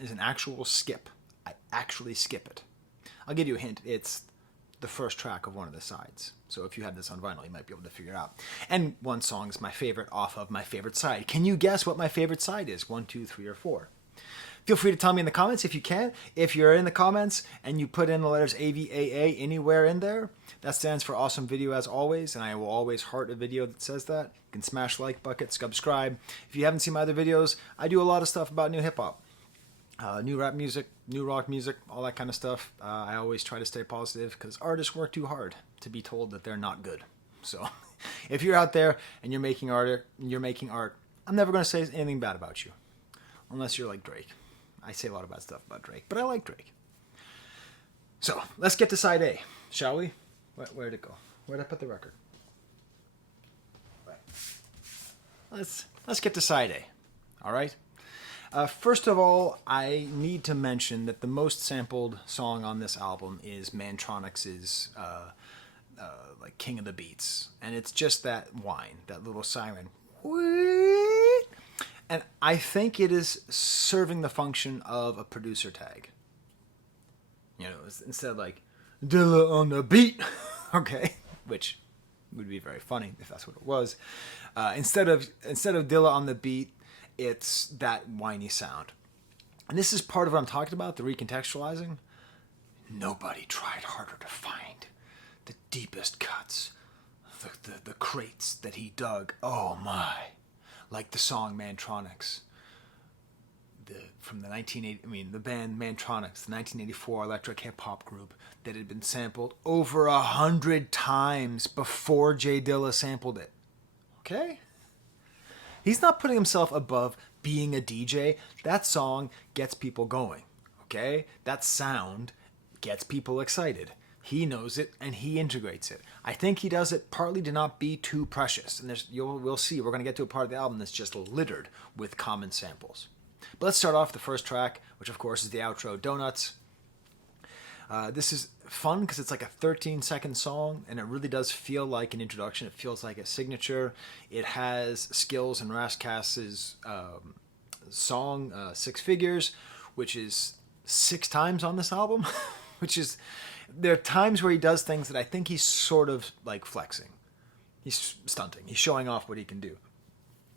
It's an actual skip. I actually skip it. I'll give you a hint. It's the first track of one of the sides. So if you had this on vinyl, you might be able to figure it out. And one song is my favorite off of my favorite side. Can you guess what my favorite side is? 1, 2, 3, or 4? Feel free to tell me in the comments if you can. If you're in the comments and you put in the letters AVAA anywhere in there, that stands for awesome video as always, and I will always heart a video that says that. You can smash like bucket, subscribe. If you haven't seen my other videos, I do a lot of stuff about new hip-hop. New rap music, new rock music, all that kind of stuff. I always try to stay positive because artists work too hard to be told that they're not good. So if you're out there and you're making art, I'm never going to say anything bad about you. Unless you're like Drake. I say a lot of bad stuff about Drake, but I like Drake. So let's get to side A, shall we? Where'd it go? Where'd I put the record? Right. Let's get to side A. All right. First of all, I need to mention that the most sampled song on this album is Mantronix's like King of the Beats, and it's just that whine, that little siren. And I think it is serving the function of a producer tag. You know, instead of like, Dilla on the beat, okay, which would be very funny if that's what it was. Instead of Dilla on the beat, it's that whiny sound. And this is part of what I'm talking about, the recontextualizing. Nobody tried harder to find the deepest cuts, the crates that he dug. Oh my. Like the song Mantronix, from the band Mantronix, the 1984 electric hip hop group that had been sampled over 100 times before J Dilla sampled it. Okay? He's not putting himself above being a DJ. That song gets people going. Okay? That sound gets people excited. He knows it and he integrates it. I think he does it partly to not be too precious. And we'll see, we're going to get to a part of the album that's just littered with common samples. But let's start off the first track, which of course is the outro, Donuts. This is fun because it's like a 13-second song, and it really does feel like an introduction. It feels like a signature. It has Skills and Raskas's song, Six Figures, which is 6 times on this album, which is... There are times where he does things that I think he's sort of like flexing. He's stunting. He's showing off what he can do.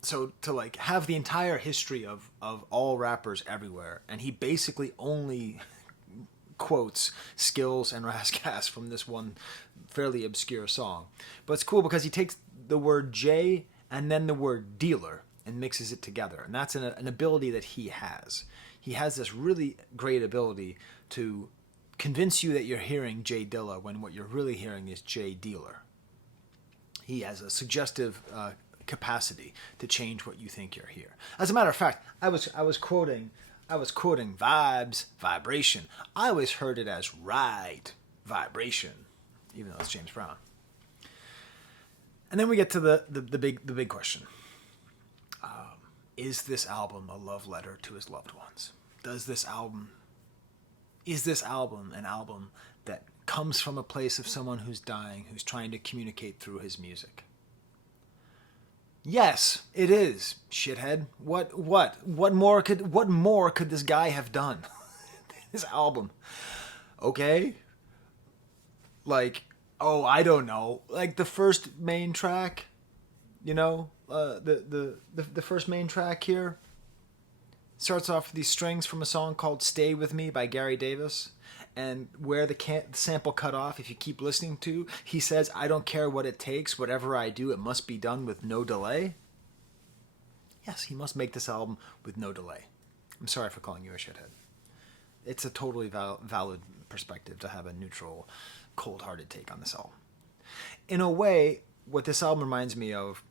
So to like have the entire history of all rappers everywhere, and he basically only quotes Skills and Rascas from this one fairly obscure song. But it's cool because he takes the word J and then the word dealer and mixes it together. And that's an ability that he has. He has this really great ability to convince you that you're hearing J Dilla when what you're really hearing is J Dealer. He has a suggestive capacity to change what you think you're here. As a matter of fact, I was quoting vibes, vibration. I always heard it as ride, vibration, even though it's James Brown. And then we get to the big question. Is this album a love letter to his loved ones? Is this album an album that comes from a place of someone who's dying, who's trying to communicate through his music? Yes, it is, shithead. What more could this guy have done? His album. Okay? Like, oh, I don't know. Like the first main track, you know, the first main track here starts off with these strings from a song called Stay With Me by Gary Davis. And where the sample cut off, if you keep listening to, he says, I don't care what it takes, whatever I do, it must be done with no delay. Yes, he must make this album with no delay. I'm sorry for calling you a shithead. It's a totally valid perspective to have a neutral, cold-hearted take on this album. In a way, what this album reminds me of,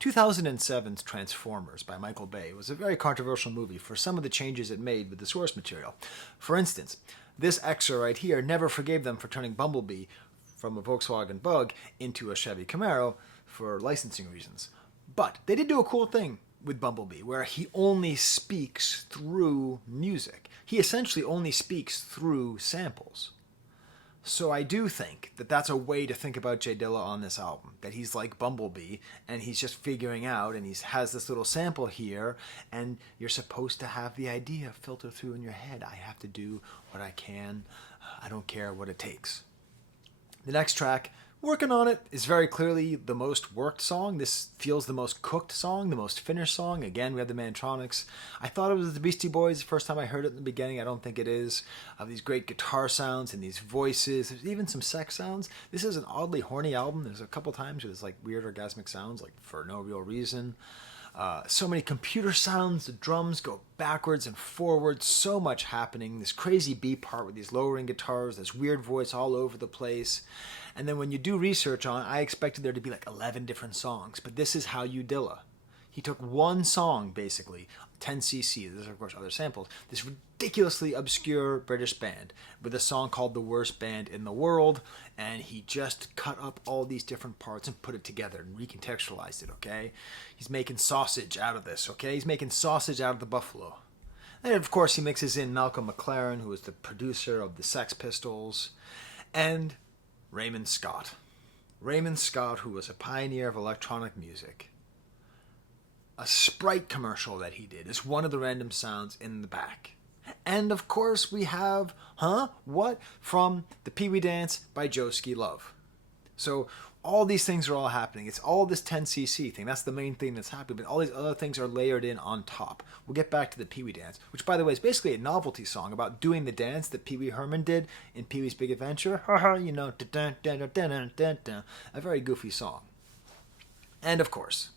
2007's Transformers by Michael Bay was a very controversial movie for some of the changes it made with the source material. For instance, this Xer right here never forgave them for turning Bumblebee from a Volkswagen Bug into a Chevy Camaro for licensing reasons. But they did do a cool thing with Bumblebee where he only speaks through music. He essentially only speaks through samples. So I do think that that's a way to think about J Dilla on this album. That he's like Bumblebee, and he's just figuring out, and he has this little sample here, and you're supposed to have the idea filter through in your head. I have to do what I can. I don't care what it takes. The next track, Working on It, is very clearly the most worked song. This feels the most cooked song, the most finished song. Again, we have the Mantronics. I thought it was the Beastie Boys the first time I heard it in the beginning. I don't think it is. These great guitar sounds and these voices. There's even some sex sounds. This is an oddly horny album. There's a couple times where there's like weird orgasmic sounds, like for no real reason. So many computer sounds, the drums go backwards and forwards, so much happening. This crazy beat part with these lowering guitars, this weird voice all over the place. And then when you do research on it, I expected there to be like 11 different songs, but this is how you Dilla. He took one song, basically, 10cc, there's of course other samples, this ridiculously obscure British band with a song called The Worst Band in the World, and he just cut up all these different parts and put it together and recontextualized it, okay? He's making sausage out of this, okay? He's making sausage out of the buffalo. And of course he mixes in Malcolm McLaren, who was the producer of the Sex Pistols, and Raymond Scott. Raymond Scott, who was a pioneer of electronic music. A Sprite commercial that he did is one of the random sounds in the back. And of course we have, from the Pee Wee Dance by Joeski Love. So all these things are all happening. It's all this 10cc thing. That's the main thing that's happening. But all these other things are layered in on top. We'll get back to the Pee Wee Dance, which by the way is basically a novelty song about doing the dance that Pee Wee Herman did in Pee Wee's Big Adventure. You know, a very goofy song. And of course,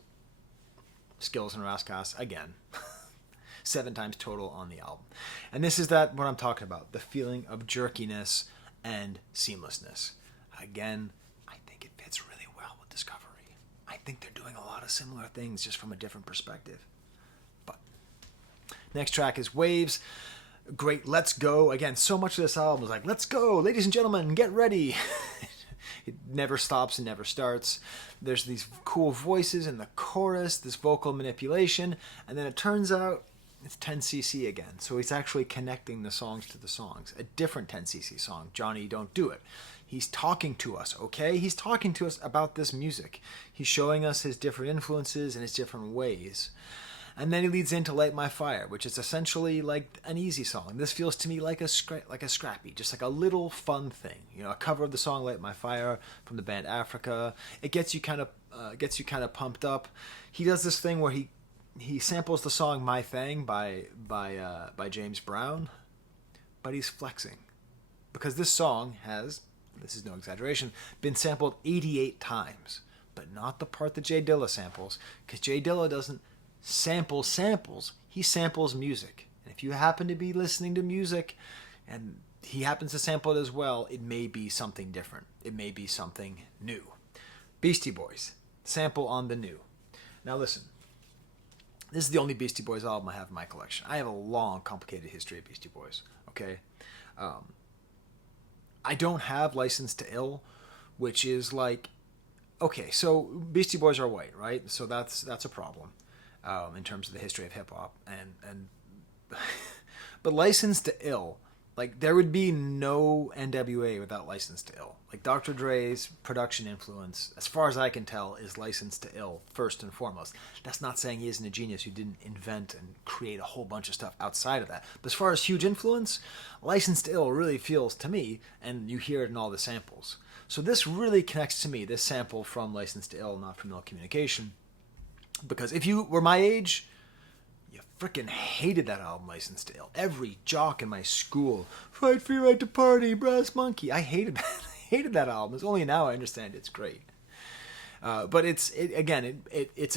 Skills and Rascas again. 7 times total on the album. And this is what I'm talking about. The feeling of jerkiness and seamlessness. Again, I think it fits really well with Discovery. I think they're doing a lot of similar things just from a different perspective. But next track is Waves. Great, let's go. Again, so much of this album is like, let's go, ladies and gentlemen, get ready. It never stops and never starts. There's these cool voices in the chorus, this vocal manipulation, and then it turns out it's 10cc again. So he's actually connecting the songs to the songs. A different 10cc song, Johnny Don't Do It. He's talking to us, okay? He's talking to us about this music. He's showing us his different influences and his different ways. And then he leads into Light My Fire, which is essentially like an easy song. This feels to me like a scrappy, just like a little fun thing. A cover of the song Light My Fire from the band Africa. It gets you kind of pumped up. He does this thing where he samples the song My Thang by James Brown, but he's flexing. Because this song has, this is no exaggeration, been sampled 88 times. But not the part that J Dilla samples, because J Dilla doesn't sample samples, he samples music. And if you happen to be listening to music and he happens to sample it as well, it may be something different. It may be something new. Beastie Boys, sample on the new. Now listen, this is the only Beastie Boys album I have in my collection. I have a long, complicated history of Beastie Boys, okay? I don't have License to Ill, which is like, okay, so Beastie Boys are white, right? So that's a problem in terms of the history of hip hop, and but License to Ill, like there would be no NWA without License to Ill. Like Dr. Dre's production influence, as far as I can tell, is License to Ill first and foremost. That's not saying he isn't a genius who didn't invent and create a whole bunch of stuff outside of that. But as far as huge influence, License to Ill really feels to me, and you hear it in all the samples. So this really connects to me, this sample from License to Ill, Not From Ill Communication. Because if you were my age, you freaking hated that album, License to Ill. Every jock in my school, fight for your right to party, brass monkey. I hated that. I hated that album. It's only now I understand it's great. But it's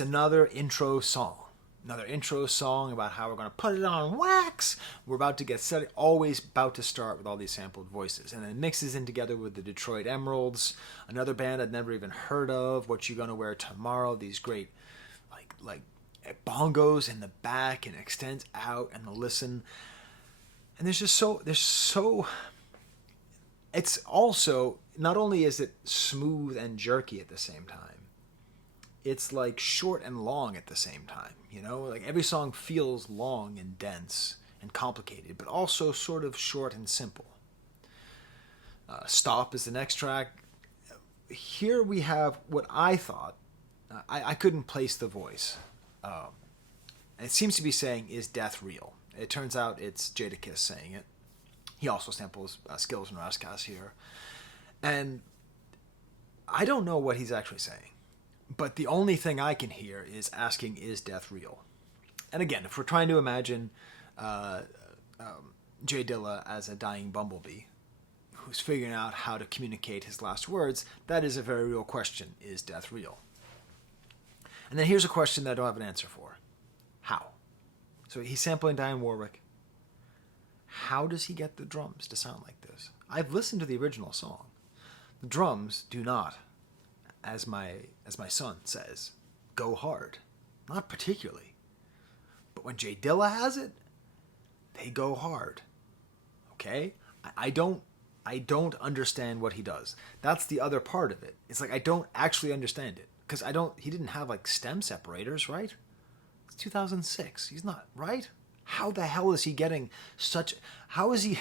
another intro song. Another intro song about how we're going to put it on wax. We're about to get started, always about to start with all these sampled voices. And then it mixes in together with the Detroit Emeralds, another band I'd never even heard of, What You Gonna Wear Tomorrow, these great like bongos in the back, and extends out and the listen. And there's it's also, not only is it smooth and jerky at the same time, it's like short and long at the same time, like every song feels long and dense and complicated, but also sort of short and simple. Stop is the next track. Here we have what I thought, I couldn't place the voice. And it seems to be saying, is death real? It turns out it's Jadakiss saying it. He also samples Skills and Raskas here. And I don't know what he's actually saying. But the only thing I can hear is asking, is death real? And again, if we're trying to imagine J Dilla as a dying bumblebee who's figuring out how to communicate his last words, that is a very real question. Is death real? And then here's a question that I don't have an answer for. How? So he's sampling Dionne Warwick. How does he get the drums to sound like this? I've listened to the original song. The drums do not, as my son says, go hard. Not particularly. But when J Dilla has it, they go hard. Okay? I don't understand what he does. That's the other part of it. It's like I don't actually understand it. Because he didn't have like stem separators, right? It's 2006. He's not, right? How the hell is he getting how is he...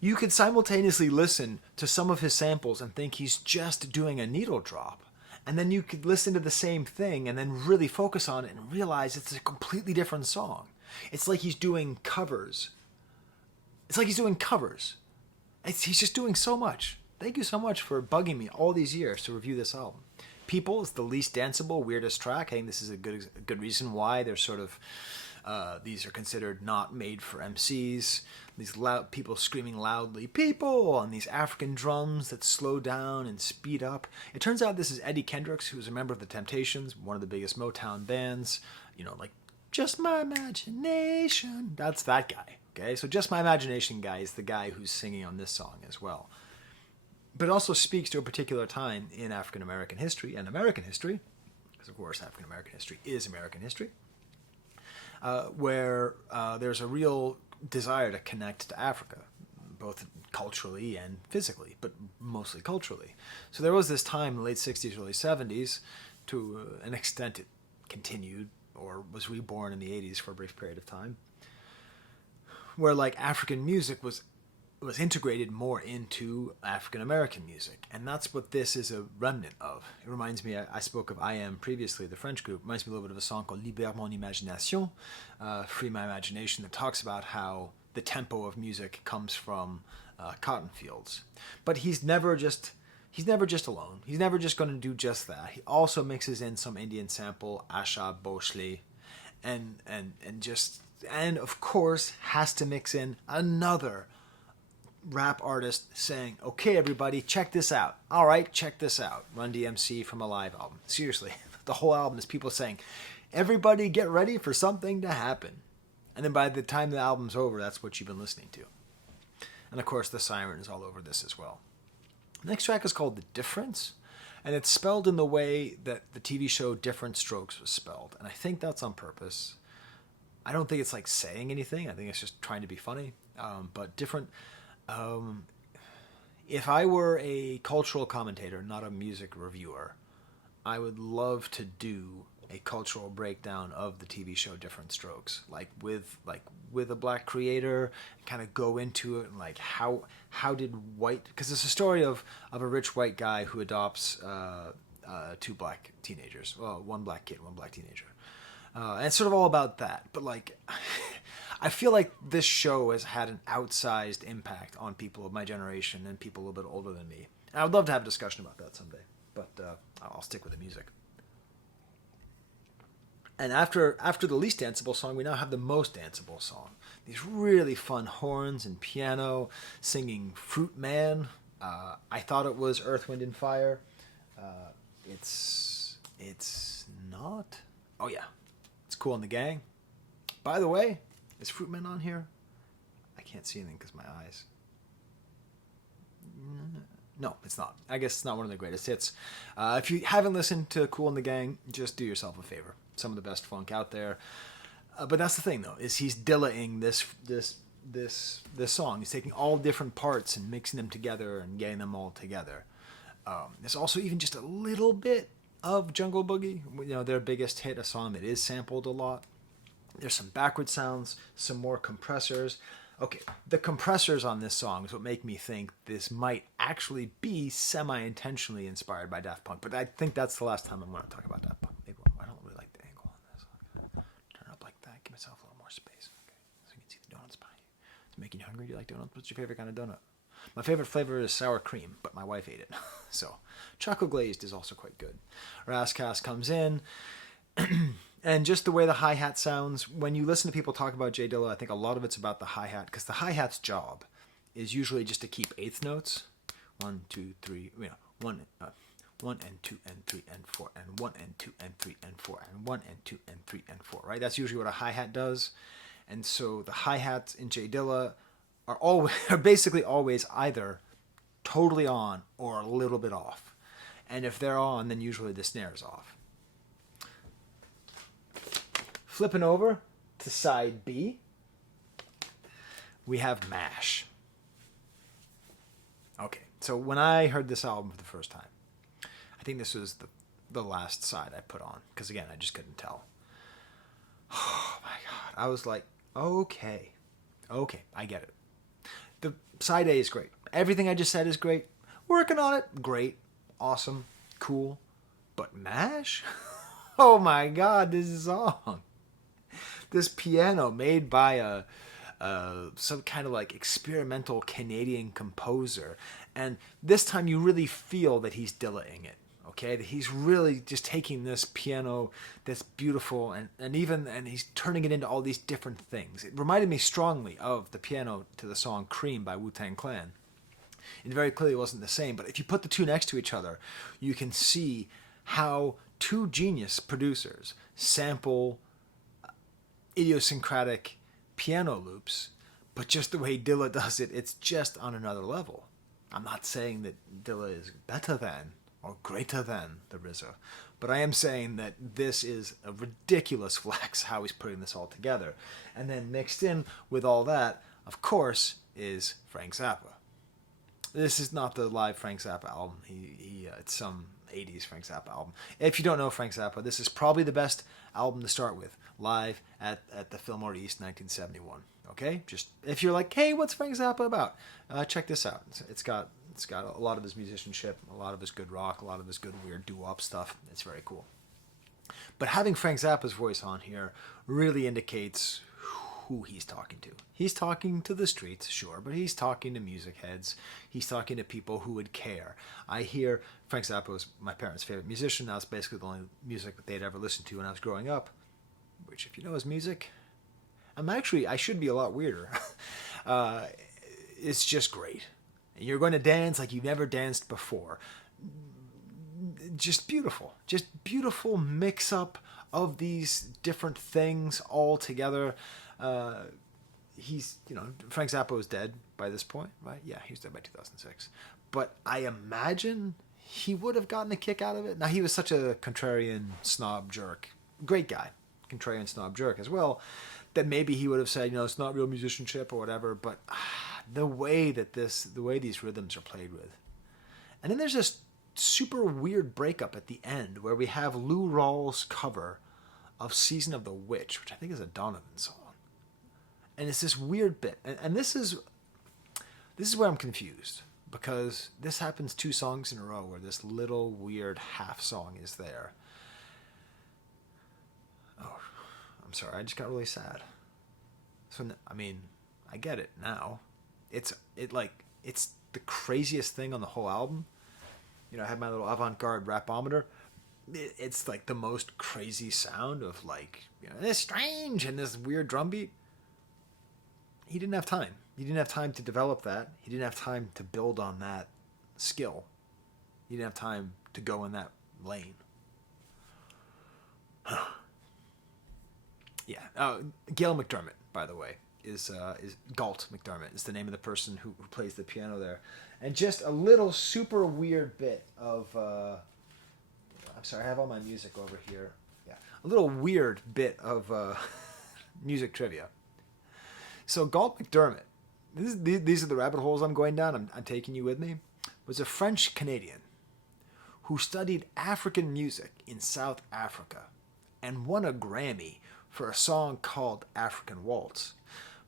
You could simultaneously listen to some of his samples and think he's just doing a needle drop. And then you could listen to the same thing and then really focus on it and realize it's a completely different song. It's like he's doing covers. He's just doing so much. Thank you so much for bugging me all these years to review this album. People is the least danceable, weirdest track. I think this is a good reason why they're sort of... these are considered not made for MCs. These loud people screaming loudly, people, on these African drums that slow down and speed up. It turns out this is Eddie Kendricks, who's a member of the Temptations, one of the biggest Motown bands. Like Just My Imagination. That's that guy. Okay, so Just My Imagination guy is the guy who's singing on this song as well. But it also speaks to a particular time in African American history and American history, because of course African American history is American history. Where there's a real desire to connect to Africa, both culturally and physically, but mostly culturally. So there was this time in the late 60s, early 70s, to an extent it continued or was reborn in the 80s for a brief period of time, where like African music was was integrated more into African American music, and that's what this is a remnant of. It reminds me, I spoke of I Am previously, the French group. It reminds me a little bit of a song called Libère mon imagination, Free My Imagination, that talks about how the tempo of music comes from cotton fields. But he's never just alone. He's never just going to do just that. He also mixes in some Indian sample, Asha Boshley, and of course has to mix in another rap artist saying, okay, everybody, check this out. All right, check this out. Run DMC from a live album. Seriously, the whole album is people saying, everybody get ready for something to happen. And then by the time the album's over, that's what you've been listening to. And of course, the siren is all over this as well. The next track is called The Difference, and it's spelled in the way that the TV show Different Strokes was spelled. And I think that's on purpose. I don't think it's like saying anything. I think it's just trying to be funny. But different... if I were a cultural commentator, not a music reviewer, I would love to do a cultural breakdown of the TV show Different Strokes, with a black creator, kind of go into it and like how did white, because it's a story of a rich white guy who adopts two black teenagers, well, one black kid, one black teenager. And it's sort of all about that. But like, I feel like this show has had an outsized impact on people of my generation and people a little bit older than me. And I would love to have a discussion about that someday. But I'll stick with the music. And after the least danceable song, we now have the most danceable song. These really fun horns and piano singing Fruit Man. I thought it was Earth, Wind, and Fire. It's not. Oh yeah. It's Kool and the Gang. By the way, is Fruitman on here? I can't see anything because my eyes. No, it's not. I guess it's not one of the greatest hits. If you haven't listened to Kool and the Gang, just do yourself a favor. Some of the best funk out there. But that's the thing, though, is he's Dilla-ing this song. He's taking all different parts and mixing them together and getting them all together. There's also even just a little bit of Jungle Boogie, their biggest hit, a song that is sampled a lot. There's some backward sounds, some more compressors. Okay, the compressors on this song is what make me think this might actually be semi-intentionally inspired by Daft Punk, but I think that's the last time I'm going to talk about Daft Punk. Maybe I don't really like the angle on this. Okay. Turn it up like that, give myself a little more space. Okay, so you can see the donuts behind you. It's making you hungry. Do you like donuts? What's your favorite kind of donut? My favorite flavor is sour cream, but my wife ate it. So, chocolate glazed is also quite good. Rascas comes in, and just the way the hi-hat sounds, when you listen to people talk about J Dilla, I think a lot of it's about the hi-hat, because the hi-hat's job is usually just to keep eighth notes. 1, 2, 3, one and 2 and 3 and 4, and 1 and 2 and 3 and 4, and 1 and 2 and 3 and 4, right? That's usually what a hi-hat does. And so the hi-hats in J Dilla are basically always either totally on or a little bit off. And if they're on, then usually the snare's off. Flipping over to side B, we have MASH. Okay, so when I heard this album for the first time, I think this was the last side I put on, because again, I just couldn't tell. Oh my God. I was like, okay, I get it. The side A is great. Everything I just said is great. Working on it, great, awesome, cool. But MASH? Oh my God, this song. This piano made by some kind of like experimental Canadian composer. And this time you really feel that he's Dilla-ing it. Okay, that he's really just taking this piano that's beautiful and he's turning it into all these different things. It reminded me strongly of the piano to the song Cream by Wu-Tang Clan. It very clearly wasn't the same, but if you put the two next to each other, you can see how two genius producers sample idiosyncratic piano loops, but just the way Dilla does it, it's just on another level. I'm not saying that Dilla is better than or greater than the RZA, but I am saying that this is a ridiculous flex how he's putting this all together. And then mixed in with all that, of course, is Frank Zappa. This is not the live Frank Zappa album. It's some 80s Frank Zappa album. If you don't know Frank Zappa, this is probably the best album to start with, live at the Fillmore East 1971. Okay, just if you're like, hey, what's Frank Zappa about? Check this out. It's got a lot of his musicianship, a lot of his good rock, a lot of his good weird doo-wop stuff. It's very cool. But having Frank Zappa's voice on here really indicates who he's talking to. He's talking to the streets, sure, but he's talking to music heads. He's talking to people who would care. I hear Frank Zappa was my parents' favorite musician. That was basically the only music that they'd ever listened to when I was growing up. Which, if you know his music, I should be a lot weirder. It's just great. You're going to dance like you've never danced before. Just beautiful mix up of these different things all together. Frank Zappa was dead by this point, right? Yeah, he was dead by 2006. But I imagine he would have gotten a kick out of it. Now, he was such a contrarian snob jerk. Great guy. Contrarian snob jerk as well. That maybe he would have said, it's not real musicianship or whatever. But the way these rhythms are played with. And then there's this super weird breakup at the end where we have Lou Rawls' cover of Season of the Witch, which I think is a Donovan song. And it's this weird bit. And this is where I'm confused, because this happens 2 songs in a row where this little weird half song is there. Oh, I'm sorry, I just got really sad. So, I get it now. It's the craziest thing on the whole album. I had my little avant-garde rapometer. It's like the most crazy sound of this strange and this weird drum beat. He didn't have time. He didn't have time to develop that. He didn't have time to build on that skill. He didn't have time to go in that lane. Yeah. Gail McDermott, by the way, is Galt McDermott is the name of the person who plays the piano there. And just a little super weird bit of... I'm sorry, I have all my music over here. Yeah. A little weird bit of music trivia. So Galt McDermott, these are the rabbit holes I'm going down. I'm taking you with me. Was a French Canadian who studied African music in South Africa and won a Grammy for a song called African Waltz.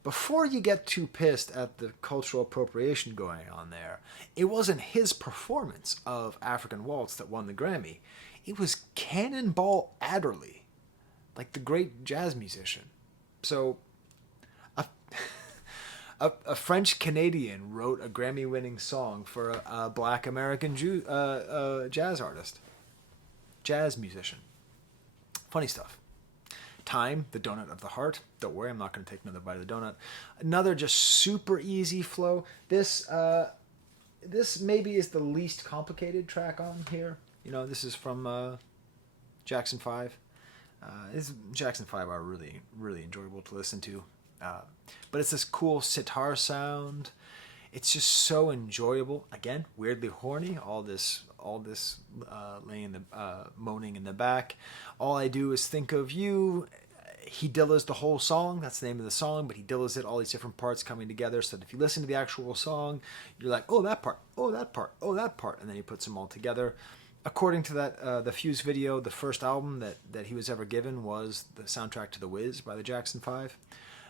Before you get too pissed at the cultural appropriation going on there, it wasn't his performance of African Waltz that won the Grammy. It was Cannonball Adderley, like the great jazz musician. So a French Canadian wrote a Grammy-winning song for a Black American jazz artist, jazz musician. Funny stuff. Time, the donut of the heart. Don't worry, I'm not going to take another bite of the donut. Another just super easy flow. This maybe is the least complicated track on here. This is from Jackson 5. Jackson 5 are really, really enjoyable to listen to. But it's this cool sitar sound. It's just so enjoyable. Again, weirdly horny. All this laying moaning in the back. All I do is think of you. He Dillas the whole song. That's the name of the song. But he Dillas it, all these different parts coming together. So that if you listen to the actual song, you're like, oh, that part, oh, that part, oh, that part. And then he puts them all together. According to that, the Fuse video, the first album that he was ever given was the soundtrack to The Wiz by the Jackson 5.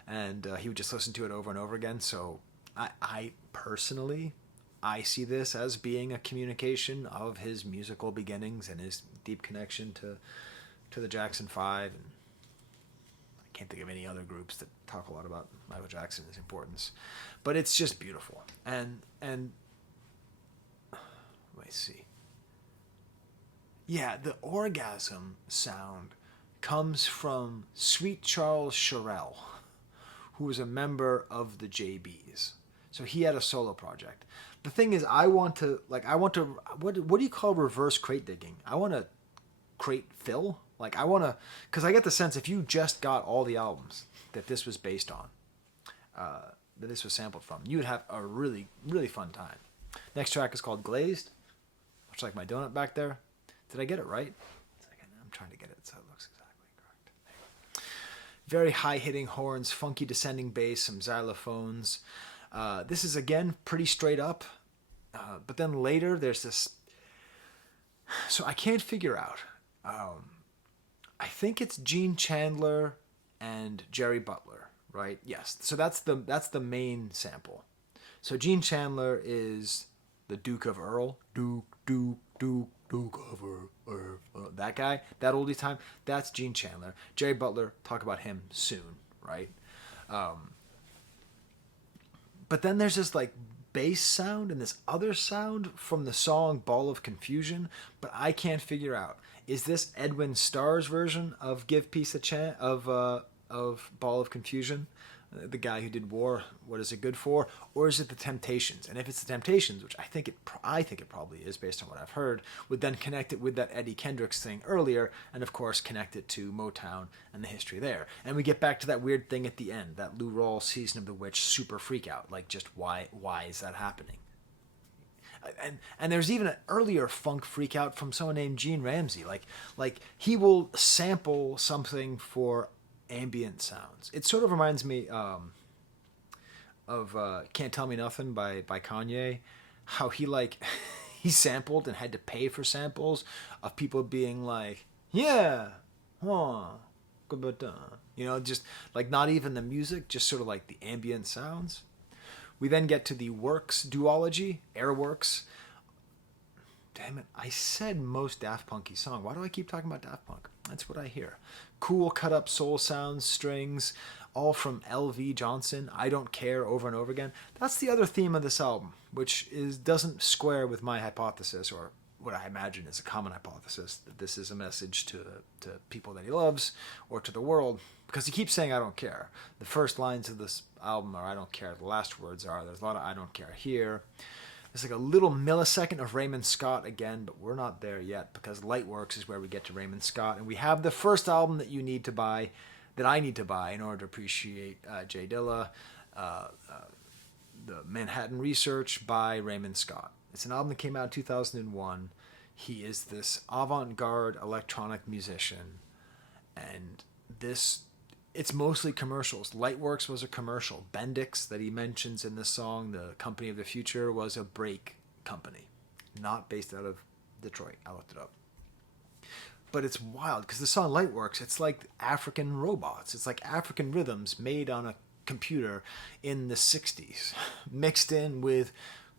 And he would just listen to it over and over again. So I personally, I see this as being a communication of his musical beginnings and his deep connection to the Jackson 5. And I can't think of any other groups that talk a lot about Michael Jackson and his importance. But it's just beautiful. And let me see. Yeah, the orgasm sound comes from Sweet Charles Sherrill, who was a member of the JBs. So he had a solo project. The thing is, what do you call reverse crate digging? I want to crate fill. Because I get the sense if you just got all the albums that this was based on, that this was sampled from, you would have a really, really fun time. Next track is called Glazed, much like my donut back there. Did I get it right? I'm trying to get it so it looks exactly correct. Very high-hitting horns, funky descending bass, some xylophones. This is, again, pretty straight up. But then later, there's this... So I can't figure out. I think it's Gene Chandler and Jerry Butler right? Yes. So that's the main sample. So Gene Chandler is the Duke of Earl. Duke of Earl. That guy, that oldie time, that's Gene Chandler. Jerry Butler, talk about him soon, right? But then there's this like bass sound and this other sound from the song Ball of Confusion, but I can't figure out, is this Edwin Starr's version of Give Peace a Chance of Ball of Confusion, the guy who did War, What Is It Good For, or is it the Temptations? And if it's the Temptations, which I think it probably is based on what I've heard, would then connect it with that Eddie Kendricks thing earlier, and of course connect it to Motown and the history there. And we get back to that weird thing at the end, that Lou Rawls Season of the Witch super freak out, like just why is that happening? And there's even an earlier funk freak out from someone named Gene Ramsey, like he will sample something for ambient sounds. It sort of reminds me of Can't Tell Me Nothing by Kanye, how he he sampled and had to pay for samples of people being like, yeah, just like not even the music, just sort of like the ambient sounds. We then get to the Works duology, Airworks. Damn it, I said most Daft Punky song. Why do I keep talking about Daft Punk? That's what I hear. Cool cut up soul sounds, strings, all from L.V. Johnson. I Don't Care over and over again. That's the other theme of this album, which doesn't square with my hypothesis, or what I imagine is a common hypothesis, that this is a message to people that he loves or to the world, because he keeps saying I don't care. The first lines of this album are I don't care. The last words are there's a lot of I don't care here. There's like a little millisecond of Raymond Scott again, but we're not there yet, because Lightworks is where we get to Raymond Scott, and we have the first album that you need to buy, that I need to buy in order to appreciate J Dilla, the Manhattan Research by Raymond Scott. It's an album that came out in 2001. He is this avant-garde electronic musician, and it's mostly commercials. Lightworks was a commercial. Bendix, that he mentions in this song, the company of the future, was a brake company, not based out of Detroit. I looked it up. But it's wild, because the song Lightworks, it's like African robots. It's like African rhythms made on a computer in the 60s, mixed in with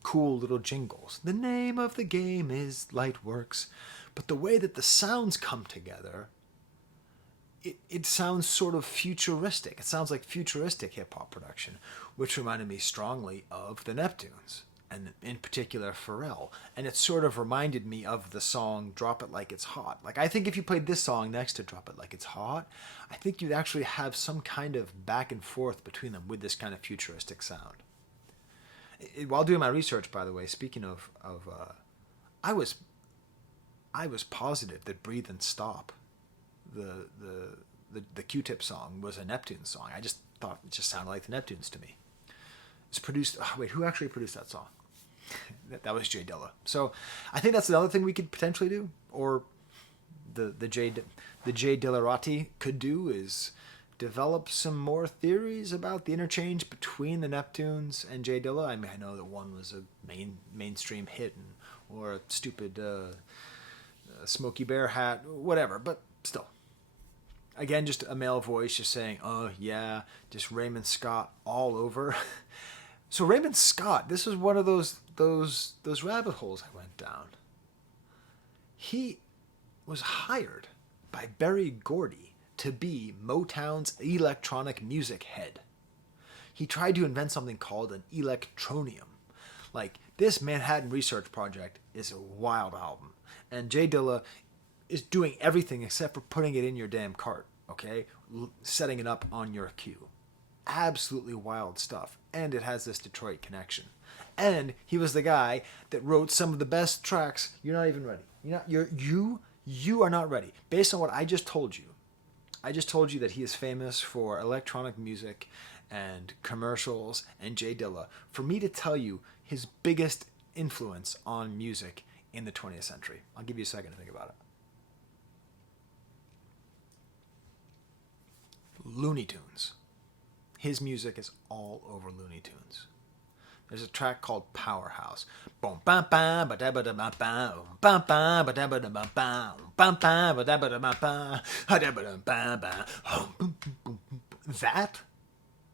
cool little jingles. The name of the game is Lightworks. But the way that the sounds come together, it sounds sort of futuristic. It sounds like futuristic hip-hop production, which reminded me strongly of the Neptunes, and in particular Pharrell. And it sort of reminded me of the song Drop It Like It's Hot. Like, I think if you played this song next to Drop It Like It's Hot, I think you'd actually have some kind of back and forth between them with this kind of futuristic sound. While doing my research, by the way, speaking of I was positive that Breathe and Stop, the Q-Tip song, was a Neptune song. I just thought it just sounded like the Neptunes to me. It's produced. Oh, wait, who actually produced that song? that was J Dilla. So I think that's another thing we could potentially do, or the J Dillarati could do, is develop some more theories about the interchange between the Neptunes and J Dilla. I mean, I know that one was a mainstream hit, or a stupid Smokey Bear hat, whatever, but still. Again, just a male voice just saying, oh yeah, just Raymond Scott all over. So Raymond Scott, this was one of those rabbit holes I went down. He was hired by Berry Gordy to be Motown's electronic music head. He tried to invent something called an electronium. Like, this Manhattan Research Project is a wild album, and J Dilla is doing everything except for putting it in your damn cart, okay? Setting it up on your queue. Absolutely wild stuff. And it has this Detroit connection. And he was the guy that wrote some of the best tracks. You're not even ready. You are not ready. Based on what I just told you that he is famous for electronic music and commercials and J Dilla. For me to tell you his biggest influence on music in the 20th century. I'll give you a second to think about it. Looney Tunes. His music is all over Looney Tunes. There's a track called Powerhouse. That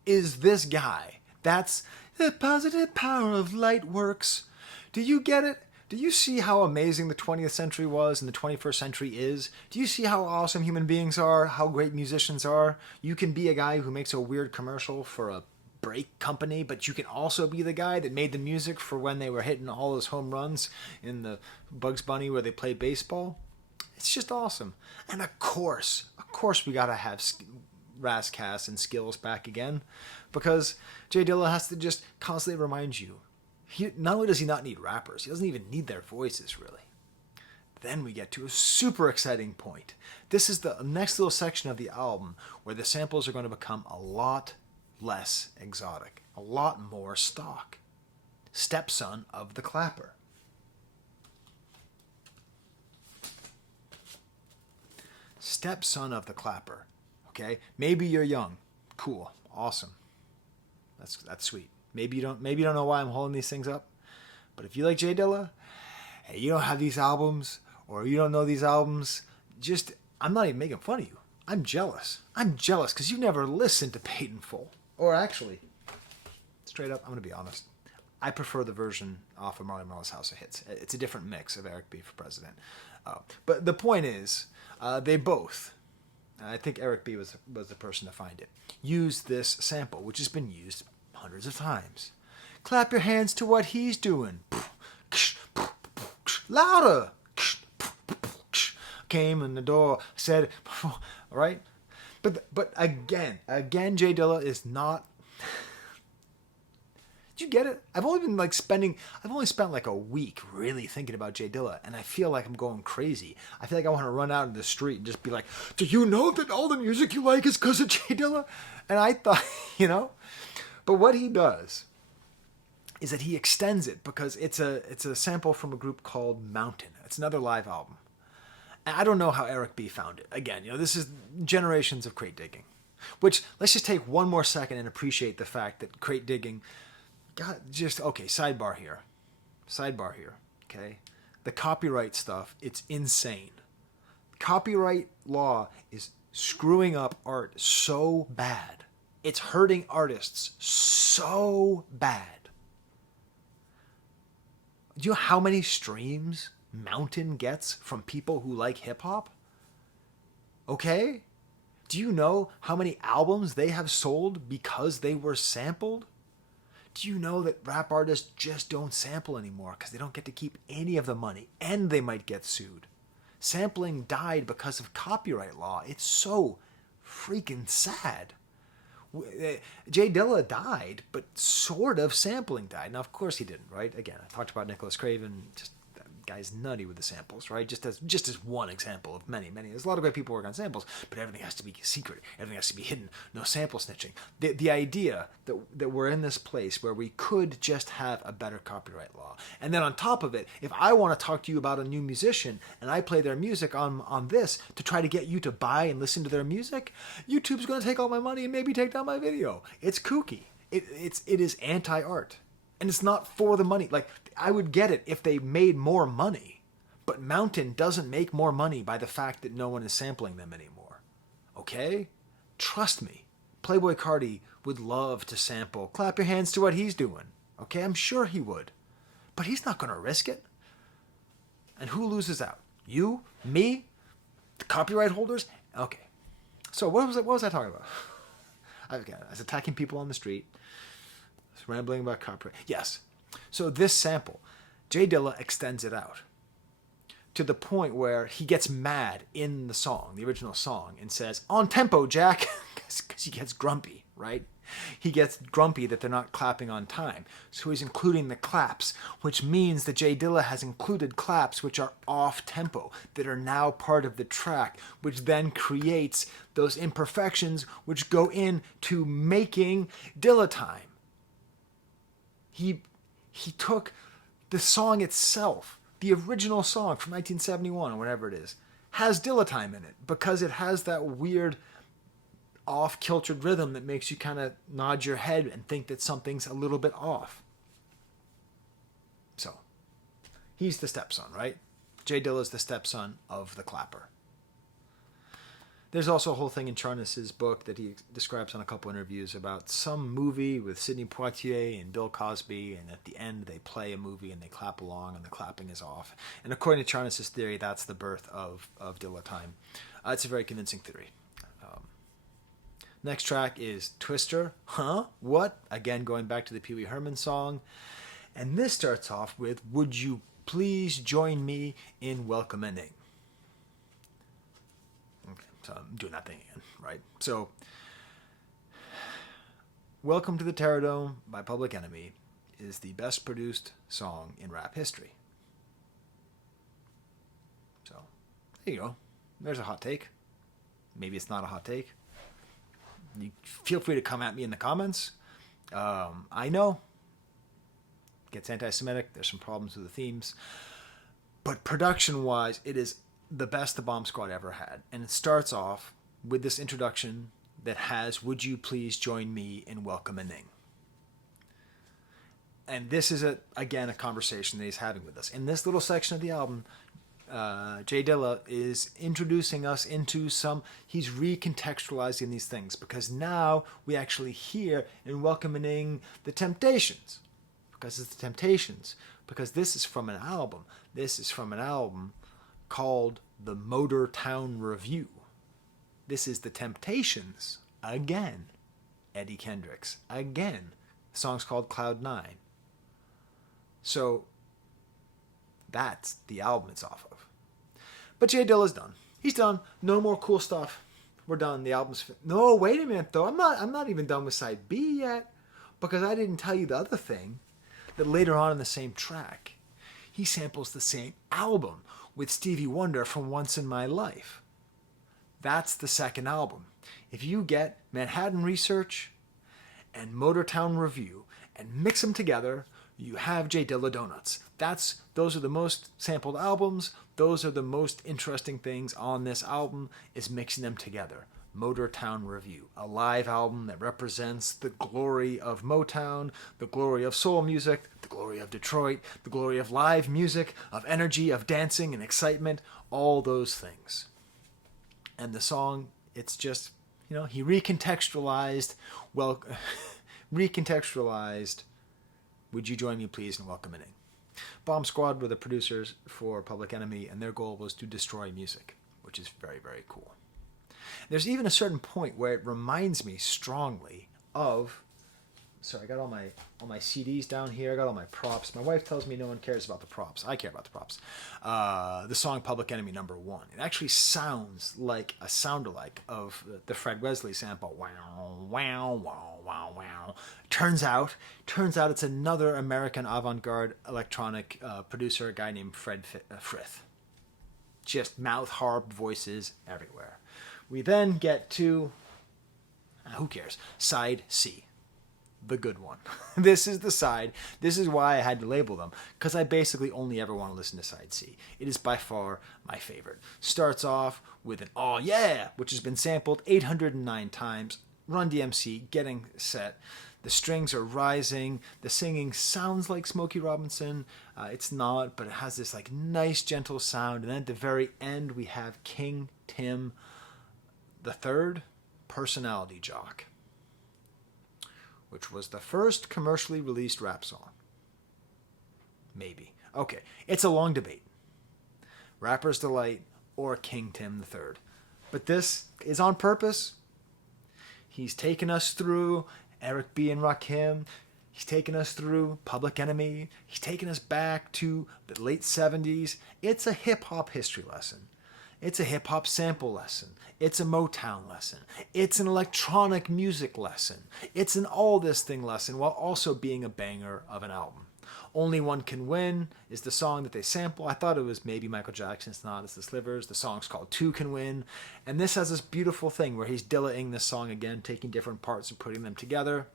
is this guy. That's the positive power of light works. Do you get it? Do you see how amazing the 20th century was and the 21st century is? Do you see how awesome human beings are, how great musicians are? You can be a guy who makes a weird commercial for a brake company, but you can also be the guy that made the music for when they were hitting all those home runs in the Bugs Bunny where they play baseball. It's just awesome. And of course we gotta have Razzcast and Skills back again, because J Dilla has to just constantly remind you, not only does he not need rappers, he doesn't even need their voices, really. Then we get to a super exciting point. This is the next little section of the album where the samples are going to become a lot less exotic, a lot more stock. Stepson of the Clapper. Stepson of the Clapper. Okay? Maybe you're young. Cool. Awesome. That's sweet. Maybe you don't know why I'm holding these things up. But if you like J Dilla, and you don't have these albums, or you don't know these albums, I'm not even making fun of you. I'm jealous. I'm jealous because you never listened to Paid in Full. Or actually, straight up, I'm going to be honest. I prefer the version off of Marley Marl's House of Hits. It's a different mix of Eric B. for President. But the point is, they both, and I think Eric B. was the person to find it, used this sample, which has been used hundreds of times. Clap your hands to what he's doing. Louder. Came in the door, said, right? But again, J Dilla is not. Did you get it? I've only spent like a week really thinking about J Dilla, and I feel like I'm going crazy. I feel like I want to run out in the street and just be like, do you know that all the music you like is because of J Dilla? And I thought, but what he does is that he extends it because it's a sample from a group called Mountain. It's another live album. And I don't know how Eric B. found it. Again, this is generations of crate digging. Which, let's just take one more second and appreciate the fact that crate digging, sidebar here, okay? The copyright stuff, it's insane. Copyright law is screwing up art so bad. It's hurting artists so bad. Do you know how many streams Mountain gets from people who like hip-hop? Okay? Do you know how many albums they have sold because they were sampled? Do you know that rap artists just don't sample anymore because they don't get to keep any of the money and they might get sued? Sampling died because of copyright law. It's so freaking sad. J Dilla died, but sort of sampling died. Now, of course he didn't, right? Again, I talked about Nicholas Craven, just that guy's nutty with the samples, right? Just as one example of many. There's a lot of great people work on samples, but everything has to be secret. Everything has to be hidden. No sample snitching. The idea that we're in this place where we could just have a better copyright law. And then on top of it, if I want to talk to you about a new musician and I play their music on this to try to get you to buy and listen to their music, YouTube's going to take all my money and maybe take down my video. It's kooky. It is anti-art. And it's not for the money. Like, I would get it if they made more money. But Mountain doesn't make more money by the fact that no one is sampling them anymore. Okay? Trust me. Playboi Carti would love to sample Clap Your Hands to What He's Doing. Okay? I'm sure he would. But he's not going to risk it. And who loses out? You? Me? The copyright holders? Okay. So what was I talking about? I was attacking people on the street. Rambling about copyright. Yes. So this sample, J Dilla extends it out to the point where he gets mad in the song, the original song, and says, "On tempo, Jack," because he gets grumpy, right? He gets grumpy that they're not clapping on time. So he's including the claps, which means that J Dilla has included claps which are off tempo, that are now part of the track, which then creates those imperfections which go into making Dilla time. He took the song itself, the original song from 1971 or whatever it is, has Dilla time in it because it has that weird off-kiltered rhythm that makes you kind of nod your head and think that something's a little bit off. So, he's the stepson, right? J Dilla's the stepson of the Clapper. There's also a whole thing in Charnas's book that he describes on a couple interviews about some movie with Sidney Poitier and Bill Cosby, and at the end they play a movie and they clap along and the clapping is off. And according to Charnas's theory, that's the birth of Dilla time. It's a very convincing theory. Next track is Twister. Huh? What? Again, going back to the Pee Wee Herman song. And this starts off with, would you please join me in welcoming? Okay, so I'm doing that thing again, right? So, Welcome to the Terror Dome by Public Enemy is the best produced song in rap history. So, there you go. There's a hot take. Maybe it's not a hot take. You feel free to come at me in the comments. I know it gets anti-Semitic. There's some problems with the themes. But production-wise, it is the best the Bomb Squad ever had. And it starts off with this introduction that has, would you please join me in welcoming? And this is, again, a conversation that he's having with us. In this little section of the album, J Dilla is introducing us into he's recontextualizing these things, because now we actually hear in welcoming the Temptations, because it's the Temptations, because this is from an album. This is from an album called The Motor Town Review. This is the Temptations again. Eddie Kendricks again. The song's called Cloud 9. So that's the album it's off of. But J Dilla's done. He's done. No more cool stuff. We're done. The album's No, wait a minute though. I'm not even done with side B yet, because I didn't tell you the other thing, that later on in the same track, he samples the same album with Stevie Wonder from Once in My Life. That's the second album. If you get Manhattan Research and Motortown Review and mix them together, you have J Dilla Donuts. Those are the most sampled albums. Those are the most interesting things on this album, is mixing them together. Motortown Review, a live album that represents the glory of Motown, the glory of soul music, the glory of Detroit, the glory of live music, of energy, of dancing and excitement, all those things. And the song, it's just, he recontextualized, would you join me please in welcoming? Bomb Squad were the producers for Public Enemy, and their goal was to destroy music, which is very, very cool. There's even a certain point where it reminds me strongly of... So I got all my CDs down here. I got all my props. My wife tells me no one cares about the props. I care about the props. The song Public Enemy #1. It actually sounds like a sound-alike of the Fred Wesley sample. Wow, wow, wow, wow, wow. Turns out it's another American avant-garde electronic producer, a guy named Fred Frith. Just mouth harp voices everywhere. We then get to, who cares, side C. The good one. This is the side. This is why I had to label them, because I basically only ever want to listen to side C. It is by far my favorite. Starts off with an "Oh yeah," which has been sampled 809 times. Run DMC getting set. The strings are rising. The singing sounds like Smokey Robinson. It's not, but it has this nice gentle sound. And then at the very end we have King Tim III, Personality Jock, which was the first commercially released rap song. Maybe. Okay, it's a long debate. Rapper's Delight or King Tim III. But this is on purpose. He's taken us through Eric B. and Rakim. He's taken us through Public Enemy. He's taken us back to the late 70s. It's a hip-hop history lesson. It's a hip-hop sample lesson. It's a Motown lesson. It's an electronic music lesson. It's an all this thing lesson, while also being a banger of an album. Only One Can Win is the song that they sample. I thought it was maybe Michael Jackson. It's not. It's the Slivers. The song's called Two Can Win. And this has this beautiful thing where he's Dilla-ing this song again, taking different parts and putting them together.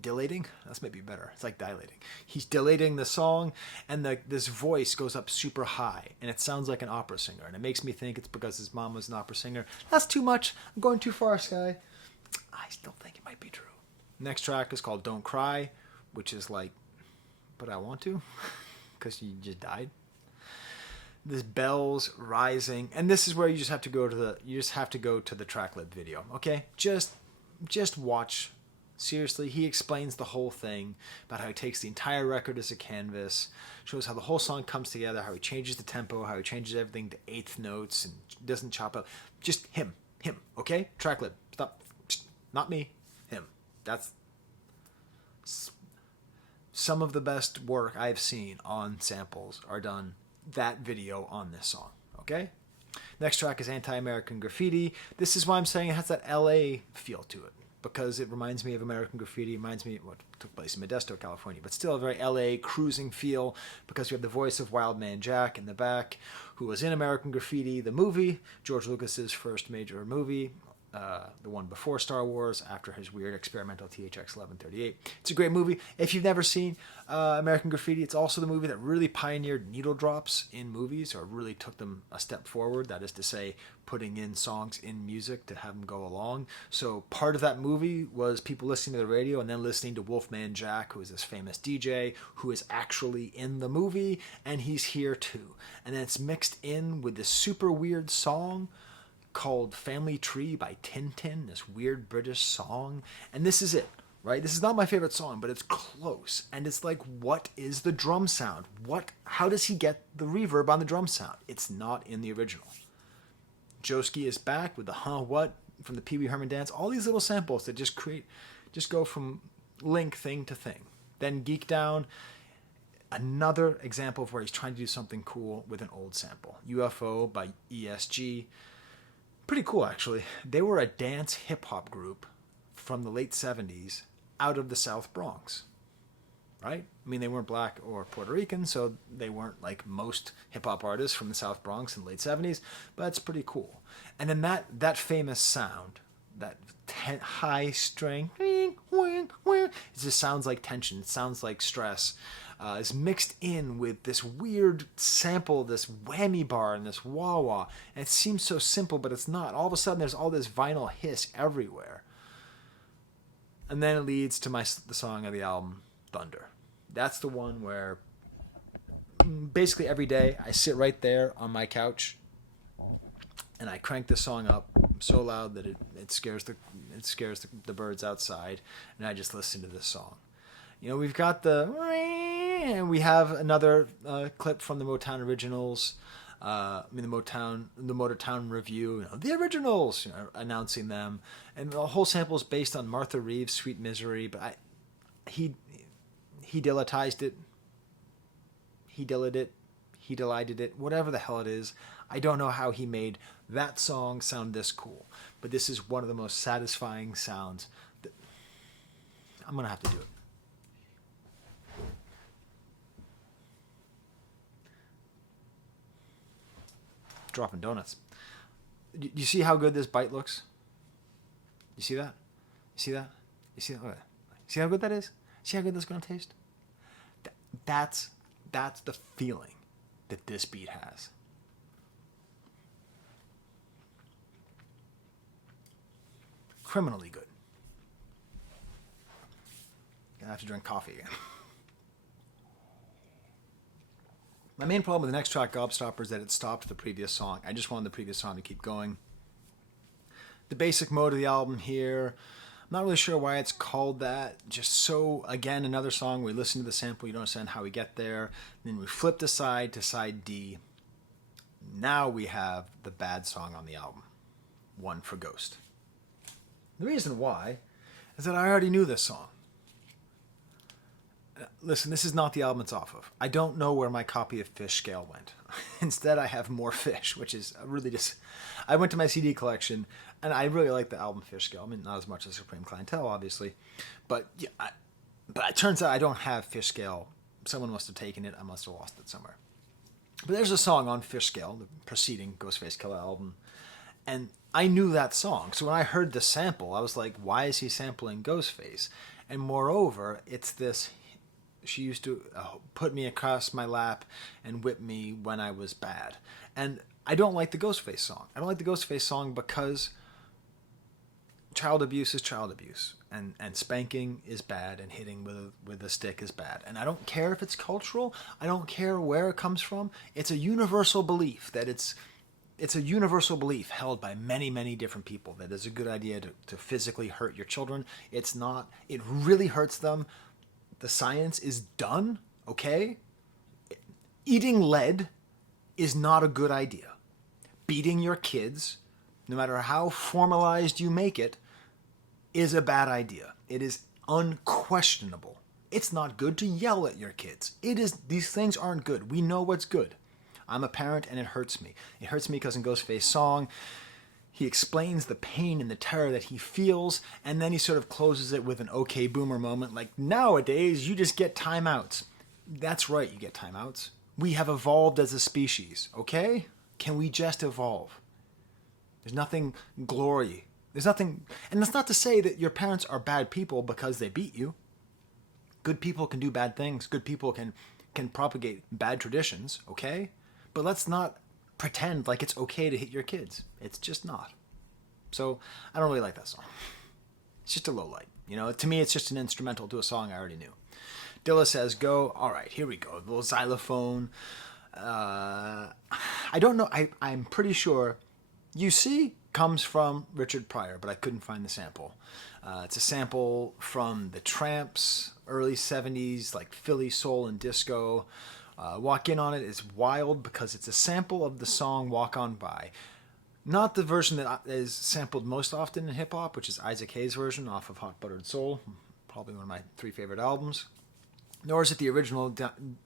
Dilating? That's maybe better. It's like dilating. He's dilating the song, and this voice goes up super high, and it sounds like an opera singer. And it makes me think it's because his mom was an opera singer. That's too much. I'm going too far, Skye. I still think it might be true. Next track is called Don't Cry, which is but I want to, because you just died. this bells rising, and this is where you just have to go to the track lib video. Okay, just watch. Seriously, he explains the whole thing about how he takes the entire record as a canvas, shows how the whole song comes together, how he changes the tempo, how he changes everything to eighth notes and doesn't chop out. Just him, okay? Track lib, stop. Not me, him. That's some of the best work I've seen on samples are done that video on this song, okay? Next track is Anti-American Graffiti. This is why I'm saying it has that LA feel to it, because it reminds me of American Graffiti. It reminds me of what took place in Modesto, California, but still a very LA cruising feel, because we have the voice of Wild Man Jack in the back, who was in American Graffiti, the movie, George Lucas's first major movie, the one before Star Wars, after his weird experimental THX 1138. It's a great movie. If you've never seen American Graffiti, it's also the movie that really pioneered needle drops in movies, or really took them a step forward. That is to say, putting in songs in music to have them go along. So part of that movie was people listening to the radio and then listening to Wolfman Jack, who is this famous DJ who is actually in the movie, and he's here too. And then it's mixed in with this super weird song called Family Tree by Tintin, this weird British song. And this is it, right? This is not my favorite song, but it's close. And it's like, what is the drum sound? How does he get the reverb on the drum sound? It's not in the original. Joski is back with the what from the Pee Wee Herman dance. All these little samples that just go from link thing to thing. Then Geek Down, another example of where he's trying to do something cool with an old sample. UFO by ESG. Pretty cool, actually. They were a dance hip-hop group from the late 70s out of the South Bronx, right? I mean, they weren't black or Puerto Rican, so they weren't like most hip-hop artists from the South Bronx in the late 70s, but it's pretty cool. And then that famous sound, that high string, it just sounds like tension, it sounds like stress, is mixed in with this weird sample, this whammy bar and this wah-wah. And it seems so simple, but it's not. All of a sudden, there's all this vinyl hiss everywhere. And then it leads to the song of the album, Thunder. That's the one where basically every day I sit right there on my couch and I crank the song up so loud that it scares the birds outside, and I just listen to this song. You know, we've got and we have another clip from the Motown Originals. The Motown Review, the Originals, announcing them, and the whole sample is based on Martha Reeves' Sweet Misery. But he dillatized it, he dilled it, he delighted it, whatever the hell it is. I don't know how he made that song sound this cool, but this is one of the most satisfying sounds. I'm gonna have to do it. Dropping donuts. You see how good this bite looks? You see that? You see that? You see that? Okay. See how good that is? See how good that's going to taste? That's the feeling that this beat has. Criminally good. Gonna have to drink coffee again. My main problem with the next track, Gobstopper, is that it stopped the previous song. I just wanted the previous song to keep going. The basic mode of the album here, I'm not really sure why it's called that. Just so, again, another song, we listen to the sample, you don't understand how we get there. Then we flip to side D. Now we have the bad song on the album, One for Ghost. The reason why is that I already knew this song. Listen, this is not the album it's off of. I don't know where my copy of Fish Scale went. Instead, I have More Fish, which is really just... I went to my CD collection, and I really like the album Fish Scale. I mean, not as much as Supreme Clientele, obviously. But yeah, but it turns out I don't have Fish Scale. Someone must have taken it. I must have lost it somewhere. But there's a song on Fish Scale, the preceding Ghostface Killah album, and I knew that song. So when I heard the sample, I was like, why is he sampling Ghostface? And moreover, it's this... She used to put me across my lap and whip me when I was bad. And I don't like the Ghostface song. I don't like the Ghostface song because child abuse is child abuse, and spanking is bad, and hitting with a stick is bad. And I don't care if it's cultural. I don't care where it comes from. It's a universal belief that it's a universal belief held by many, many different people that it's a good idea to physically hurt your children. It's not. It really hurts them. The science is done, okay? Eating lead is not a good idea. Beating your kids, no matter how formalized you make it, is a bad idea. It is unquestionable. It's not good to yell at your kids. These things aren't good. We know what's good. I'm a parent and it hurts me. It hurts me because in Ghostface's song, he explains the pain and the terror that he feels, and then he sort of closes it with an okay boomer moment, like, nowadays you just get timeouts. That's right, you get timeouts. We have evolved as a species, okay? Can we just evolve? There's nothing glory. There's nothing, and that's not to say that your parents are bad people because they beat you. Good people can do bad things. Good people can propagate bad traditions, okay? But let's not pretend like it's okay to hit your kids. It's just not. So I don't really like that song. It's just a low light. To me, it's just an instrumental to a song I already knew. Dilla says, go. All right, here we go. The little xylophone. I don't know. I'm pretty sure You See comes from Richard Pryor, but I couldn't find the sample. It's a sample from the Tramps, early 70s, like Philly soul and disco. Walk In On It is wild because it's a sample of the song Walk On By. Not the version that is sampled most often in hip-hop, which is Isaac Hayes' version off of Hot Buttered Soul, probably one of my 3 favorite albums. Nor is it the original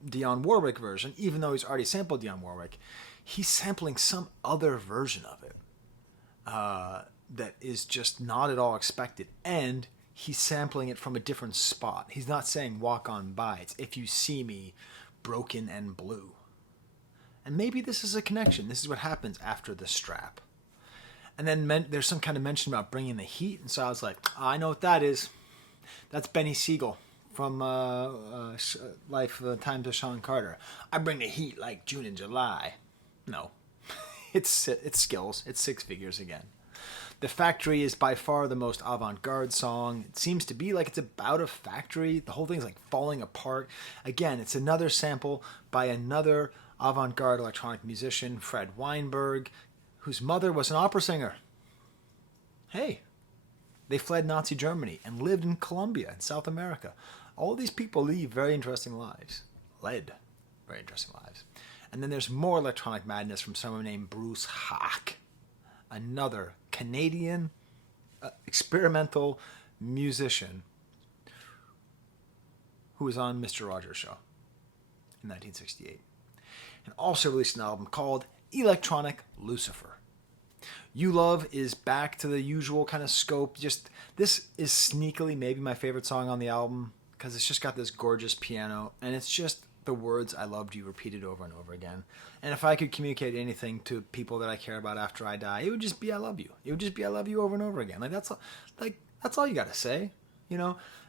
Dionne Warwick version, even though he's already sampled Dionne Warwick. He's sampling some other version of it that is just not at all expected, and he's sampling it from a different spot. He's not saying Walk On By. It's If You See Me, Broken and Blue. And maybe this is a connection. This is what happens after the strap. And then there's some kind of mention about bringing the heat, and so I was like, oh, I know what that is. That's Benny Siegel from Life Times of Sean Carter. I bring the heat like June and July. No. It's skills. It's 6 figures again. The Factory is by far the most avant-garde song. It seems to be like it's about a factory. The whole thing's like falling apart. Again, it's another sample by another avant-garde electronic musician, Fred Weinberg, whose mother was an opera singer. Hey, they fled Nazi Germany and lived in Colombia in South America. All these people lead very interesting lives. Led very interesting lives. And then there's more electronic madness from someone named Bruce Hack, another Canadian experimental musician who was on Mr. Rogers' Show in 1968. And also released an album called Electronic Lucifer. You Love is back to the usual kind of scope. Just this is sneakily maybe my favorite song on the album because it's just got this gorgeous piano and it's just the words I loved you repeated over and over again. And if I could communicate anything to people that I care about after I die, it would just be I love you. It would just be I love you over and over again. That's all you got to say,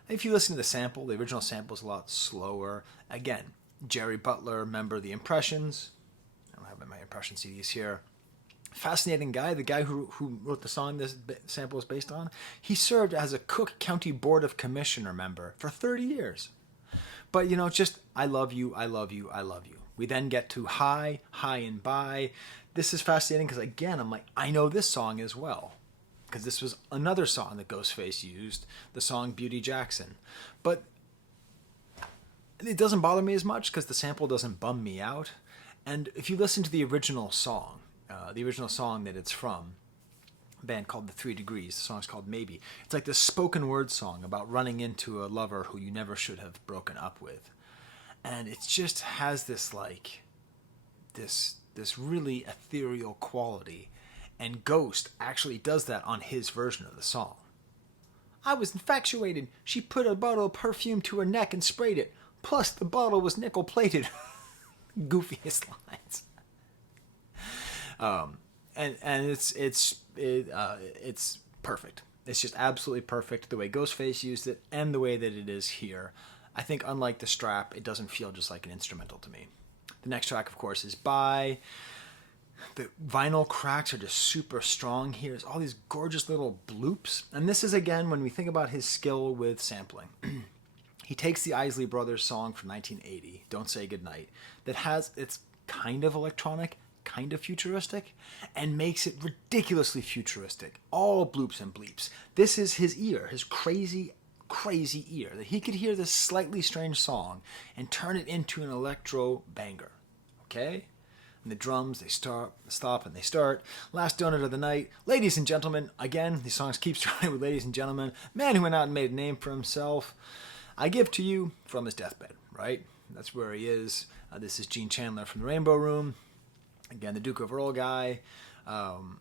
If you listen to the sample, the original sample is a lot slower. Again, Jerry Butler, member of the Impressions. I don't have my Impression CDs here. Fascinating guy, the guy who wrote the song this sample is based on. He served as a Cook County Board of Commissioner member for 30 years. But, just I love you, I love you, I love you. We then get to High and By. This is fascinating because, again, I'm like, I know this song as well. Because this was another song that Ghostface used, the song Beauty Jackson. But it doesn't bother me as much because the sample doesn't bum me out. And if you listen to the original song that it's from, a band called The 3 Degrees, the song's called Maybe. It's like this spoken word song about running into a lover who you never should have broken up with. And it just has this this really ethereal quality. And Ghost actually does that on his version of the song. I was infatuated. She put a bottle of perfume to her neck and sprayed it. Plus, the bottle was nickel-plated. Goofiest lines. And it's perfect. It's just absolutely perfect the way Ghostface used it and the way that it is here. I think unlike the strap, it doesn't feel just like an instrumental to me. The next track, of course, is By. The vinyl cracks are just super strong here. There's all these gorgeous little bloops. And this is, again, when we think about his skill with sampling. He takes the Isley Brothers song from 1980, Don't Say Goodnight, that has, it's kind of electronic, kind of futuristic, and makes it ridiculously futuristic. All bloops and bleeps. This is his ear, his crazy, crazy ear, that he could hear this slightly strange song and turn it into an electro banger. Okay? And the drums, they stop, and they start. Last donut of the night. Ladies and gentlemen, again, these songs keep starting with ladies and gentlemen. Man who went out and made a name for himself. I give to you from his deathbed, right? That's where he is. This is Gene Chandler from the Rainbow Room. Again, the Duke of Earl guy. And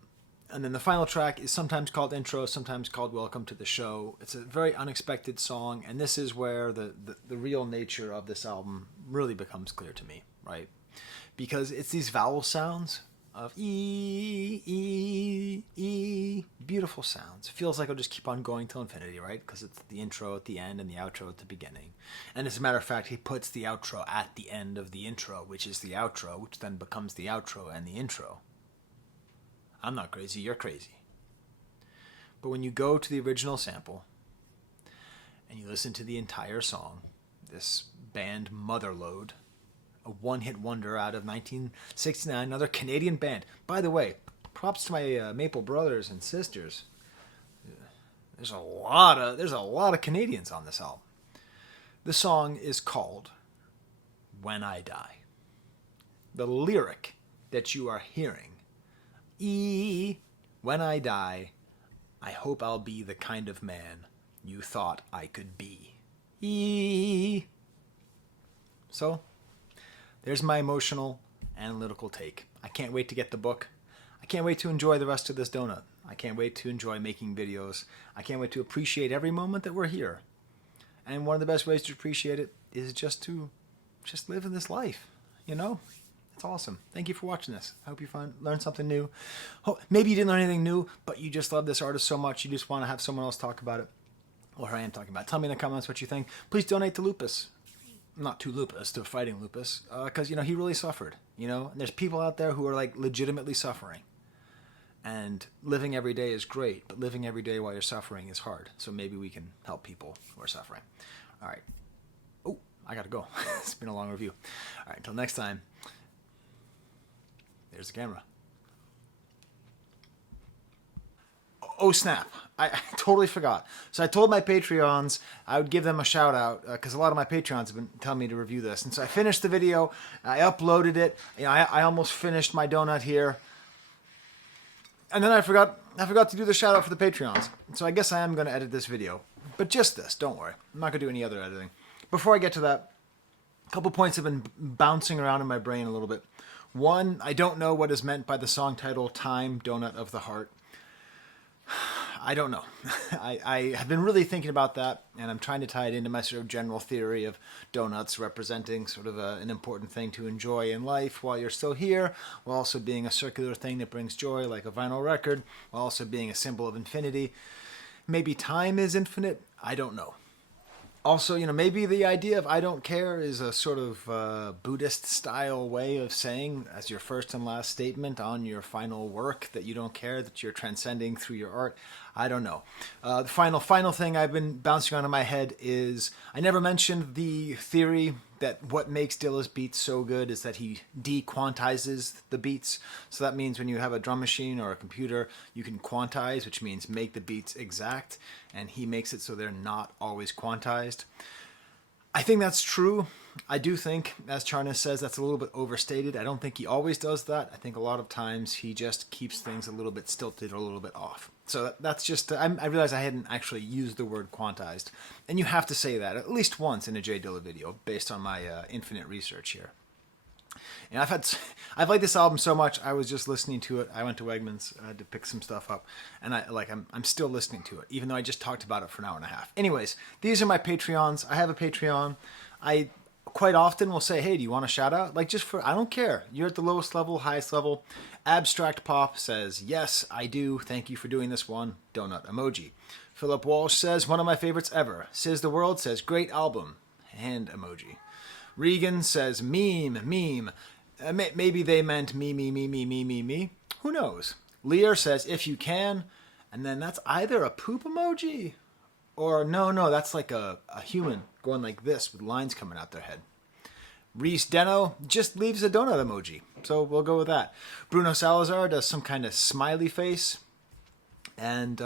then the final track is sometimes called Intro, sometimes called Welcome to the Show. It's a very unexpected song, and this is where the real nature of this album really becomes clear to me, right? Because it's these vowel sounds of E, E, E, beautiful sounds. It feels like it'll just keep on going till infinity, right? Because it's the intro at the end and the outro at the beginning. And as a matter of fact, he puts the outro at the end of the intro, which is the outro, which then becomes the outro and the intro. I'm not crazy, you're crazy. But when you go to the original sample and you listen to the entire song, this band Motherlode, a one-hit wonder out of 1969, another Canadian band. By the way, props to my Maple brothers and sisters. There's a lot of Canadians on this album. The song is called When I Die. The lyric that you are hearing, E, when I die, I hope I'll be the kind of man you thought I could be. E. So, there's my emotional, analytical take. I can't wait to get the book. I can't wait to enjoy the rest of this donut. I can't wait to enjoy making videos. I can't wait to appreciate every moment that we're here. And one of the best ways to appreciate it is just live in this life, you know? It's awesome. Thank you for watching this. I hope you learned something new. Maybe you didn't learn anything new, but you just love this artist so much you just want to have someone else talk about it. Or I am talking about it. Tell me in the comments what you think. Please donate to Lupus. Not to Lupus, to fighting Lupus, because, you know, he really suffered, you know, and there's people out there who are, like, legitimately suffering, and living every day is great, but living every day while you're suffering is hard, so maybe we can help people who are suffering. All right. Oh, I gotta go. It's been a long review. All right, until next time, there's the camera. Oh, snap. I totally forgot. So I told my Patreons I would give them a shout out because a lot of my Patreons have been telling me to review this. And so I finished the video. I uploaded it. You know, I almost finished my donut here. And then I forgot to do the shout out for the Patreons. So I guess I am going to edit this video. But just this. Don't worry. I'm not going to do any other editing. Before I get to that, a couple points have been bouncing around in my brain a little bit. One, I don't know what is meant by the song title Time, Donut of the Heart. I don't know. I have been really thinking about that, and I'm trying to tie it into my sort of general theory of donuts representing sort of an important thing to enjoy in life while you're still here, while also being a circular thing that brings joy like a vinyl record, while also being a symbol of infinity. Maybe time is infinite. I don't know. Also, you know, maybe the idea of I don't care is a sort of Buddhist-style way of saying, as your first and last statement on your final work, that you don't care, that you're transcending through your art. I don't know. The final thing I've been bouncing on in my head is I never mentioned the theory that what makes Dilla's beats so good is that he de-quantizes the beats. So that means when you have a drum machine or a computer, you can quantize, which means make the beats exact, and he makes it so they're not always quantized. I think that's true. I do think, as Charnas says, that's a little bit overstated. I don't think he always does that. I think a lot of times he just keeps things a little bit stilted or a little bit off. So that's just, I realized I hadn't actually used the word quantized. And you have to say that at least once in a J Dilla video based on my infinite research here. And I've liked this album so much, I was just listening to it. I went to Wegmans to pick some stuff up, and I'm still listening to it, even though I just talked about it for an hour and a half. Anyways, these are my Patreons. I have a Patreon. I quite often will say, hey, do you want a shout out? Like, just for, I don't care. You're at the lowest level, highest level. Abstract Pop says, yes, I do. Thank you for doing this one. Donut emoji. Philip Walsh says, one of my favorites ever. Says the World says, great album. Hand emoji. Regan says, meme. Maybe they meant me, me, me, me, me, me, me. Who knows? Lear says, if you can, and then that's either a poop emoji or no, that's like a human going like this with lines coming out their head. Reese Deno just leaves a donut emoji, so we'll go with that. Bruno Salazar does some kind of smiley face. And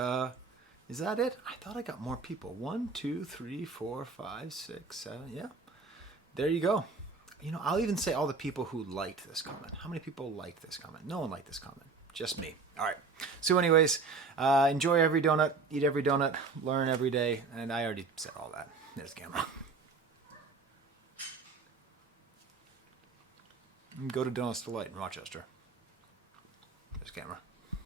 is that it? I thought I got more people. 1, 2, 3, 4, 5, 6, 7. Yeah. There you go. You know, I'll even say all the people who liked this comment. How many people liked this comment? No one liked this comment. Just me. All right. So anyways, enjoy every donut, eat every donut, learn every day. And I already said all that. There's the camera. Go to Donuts Delight in Rochester. There's the camera.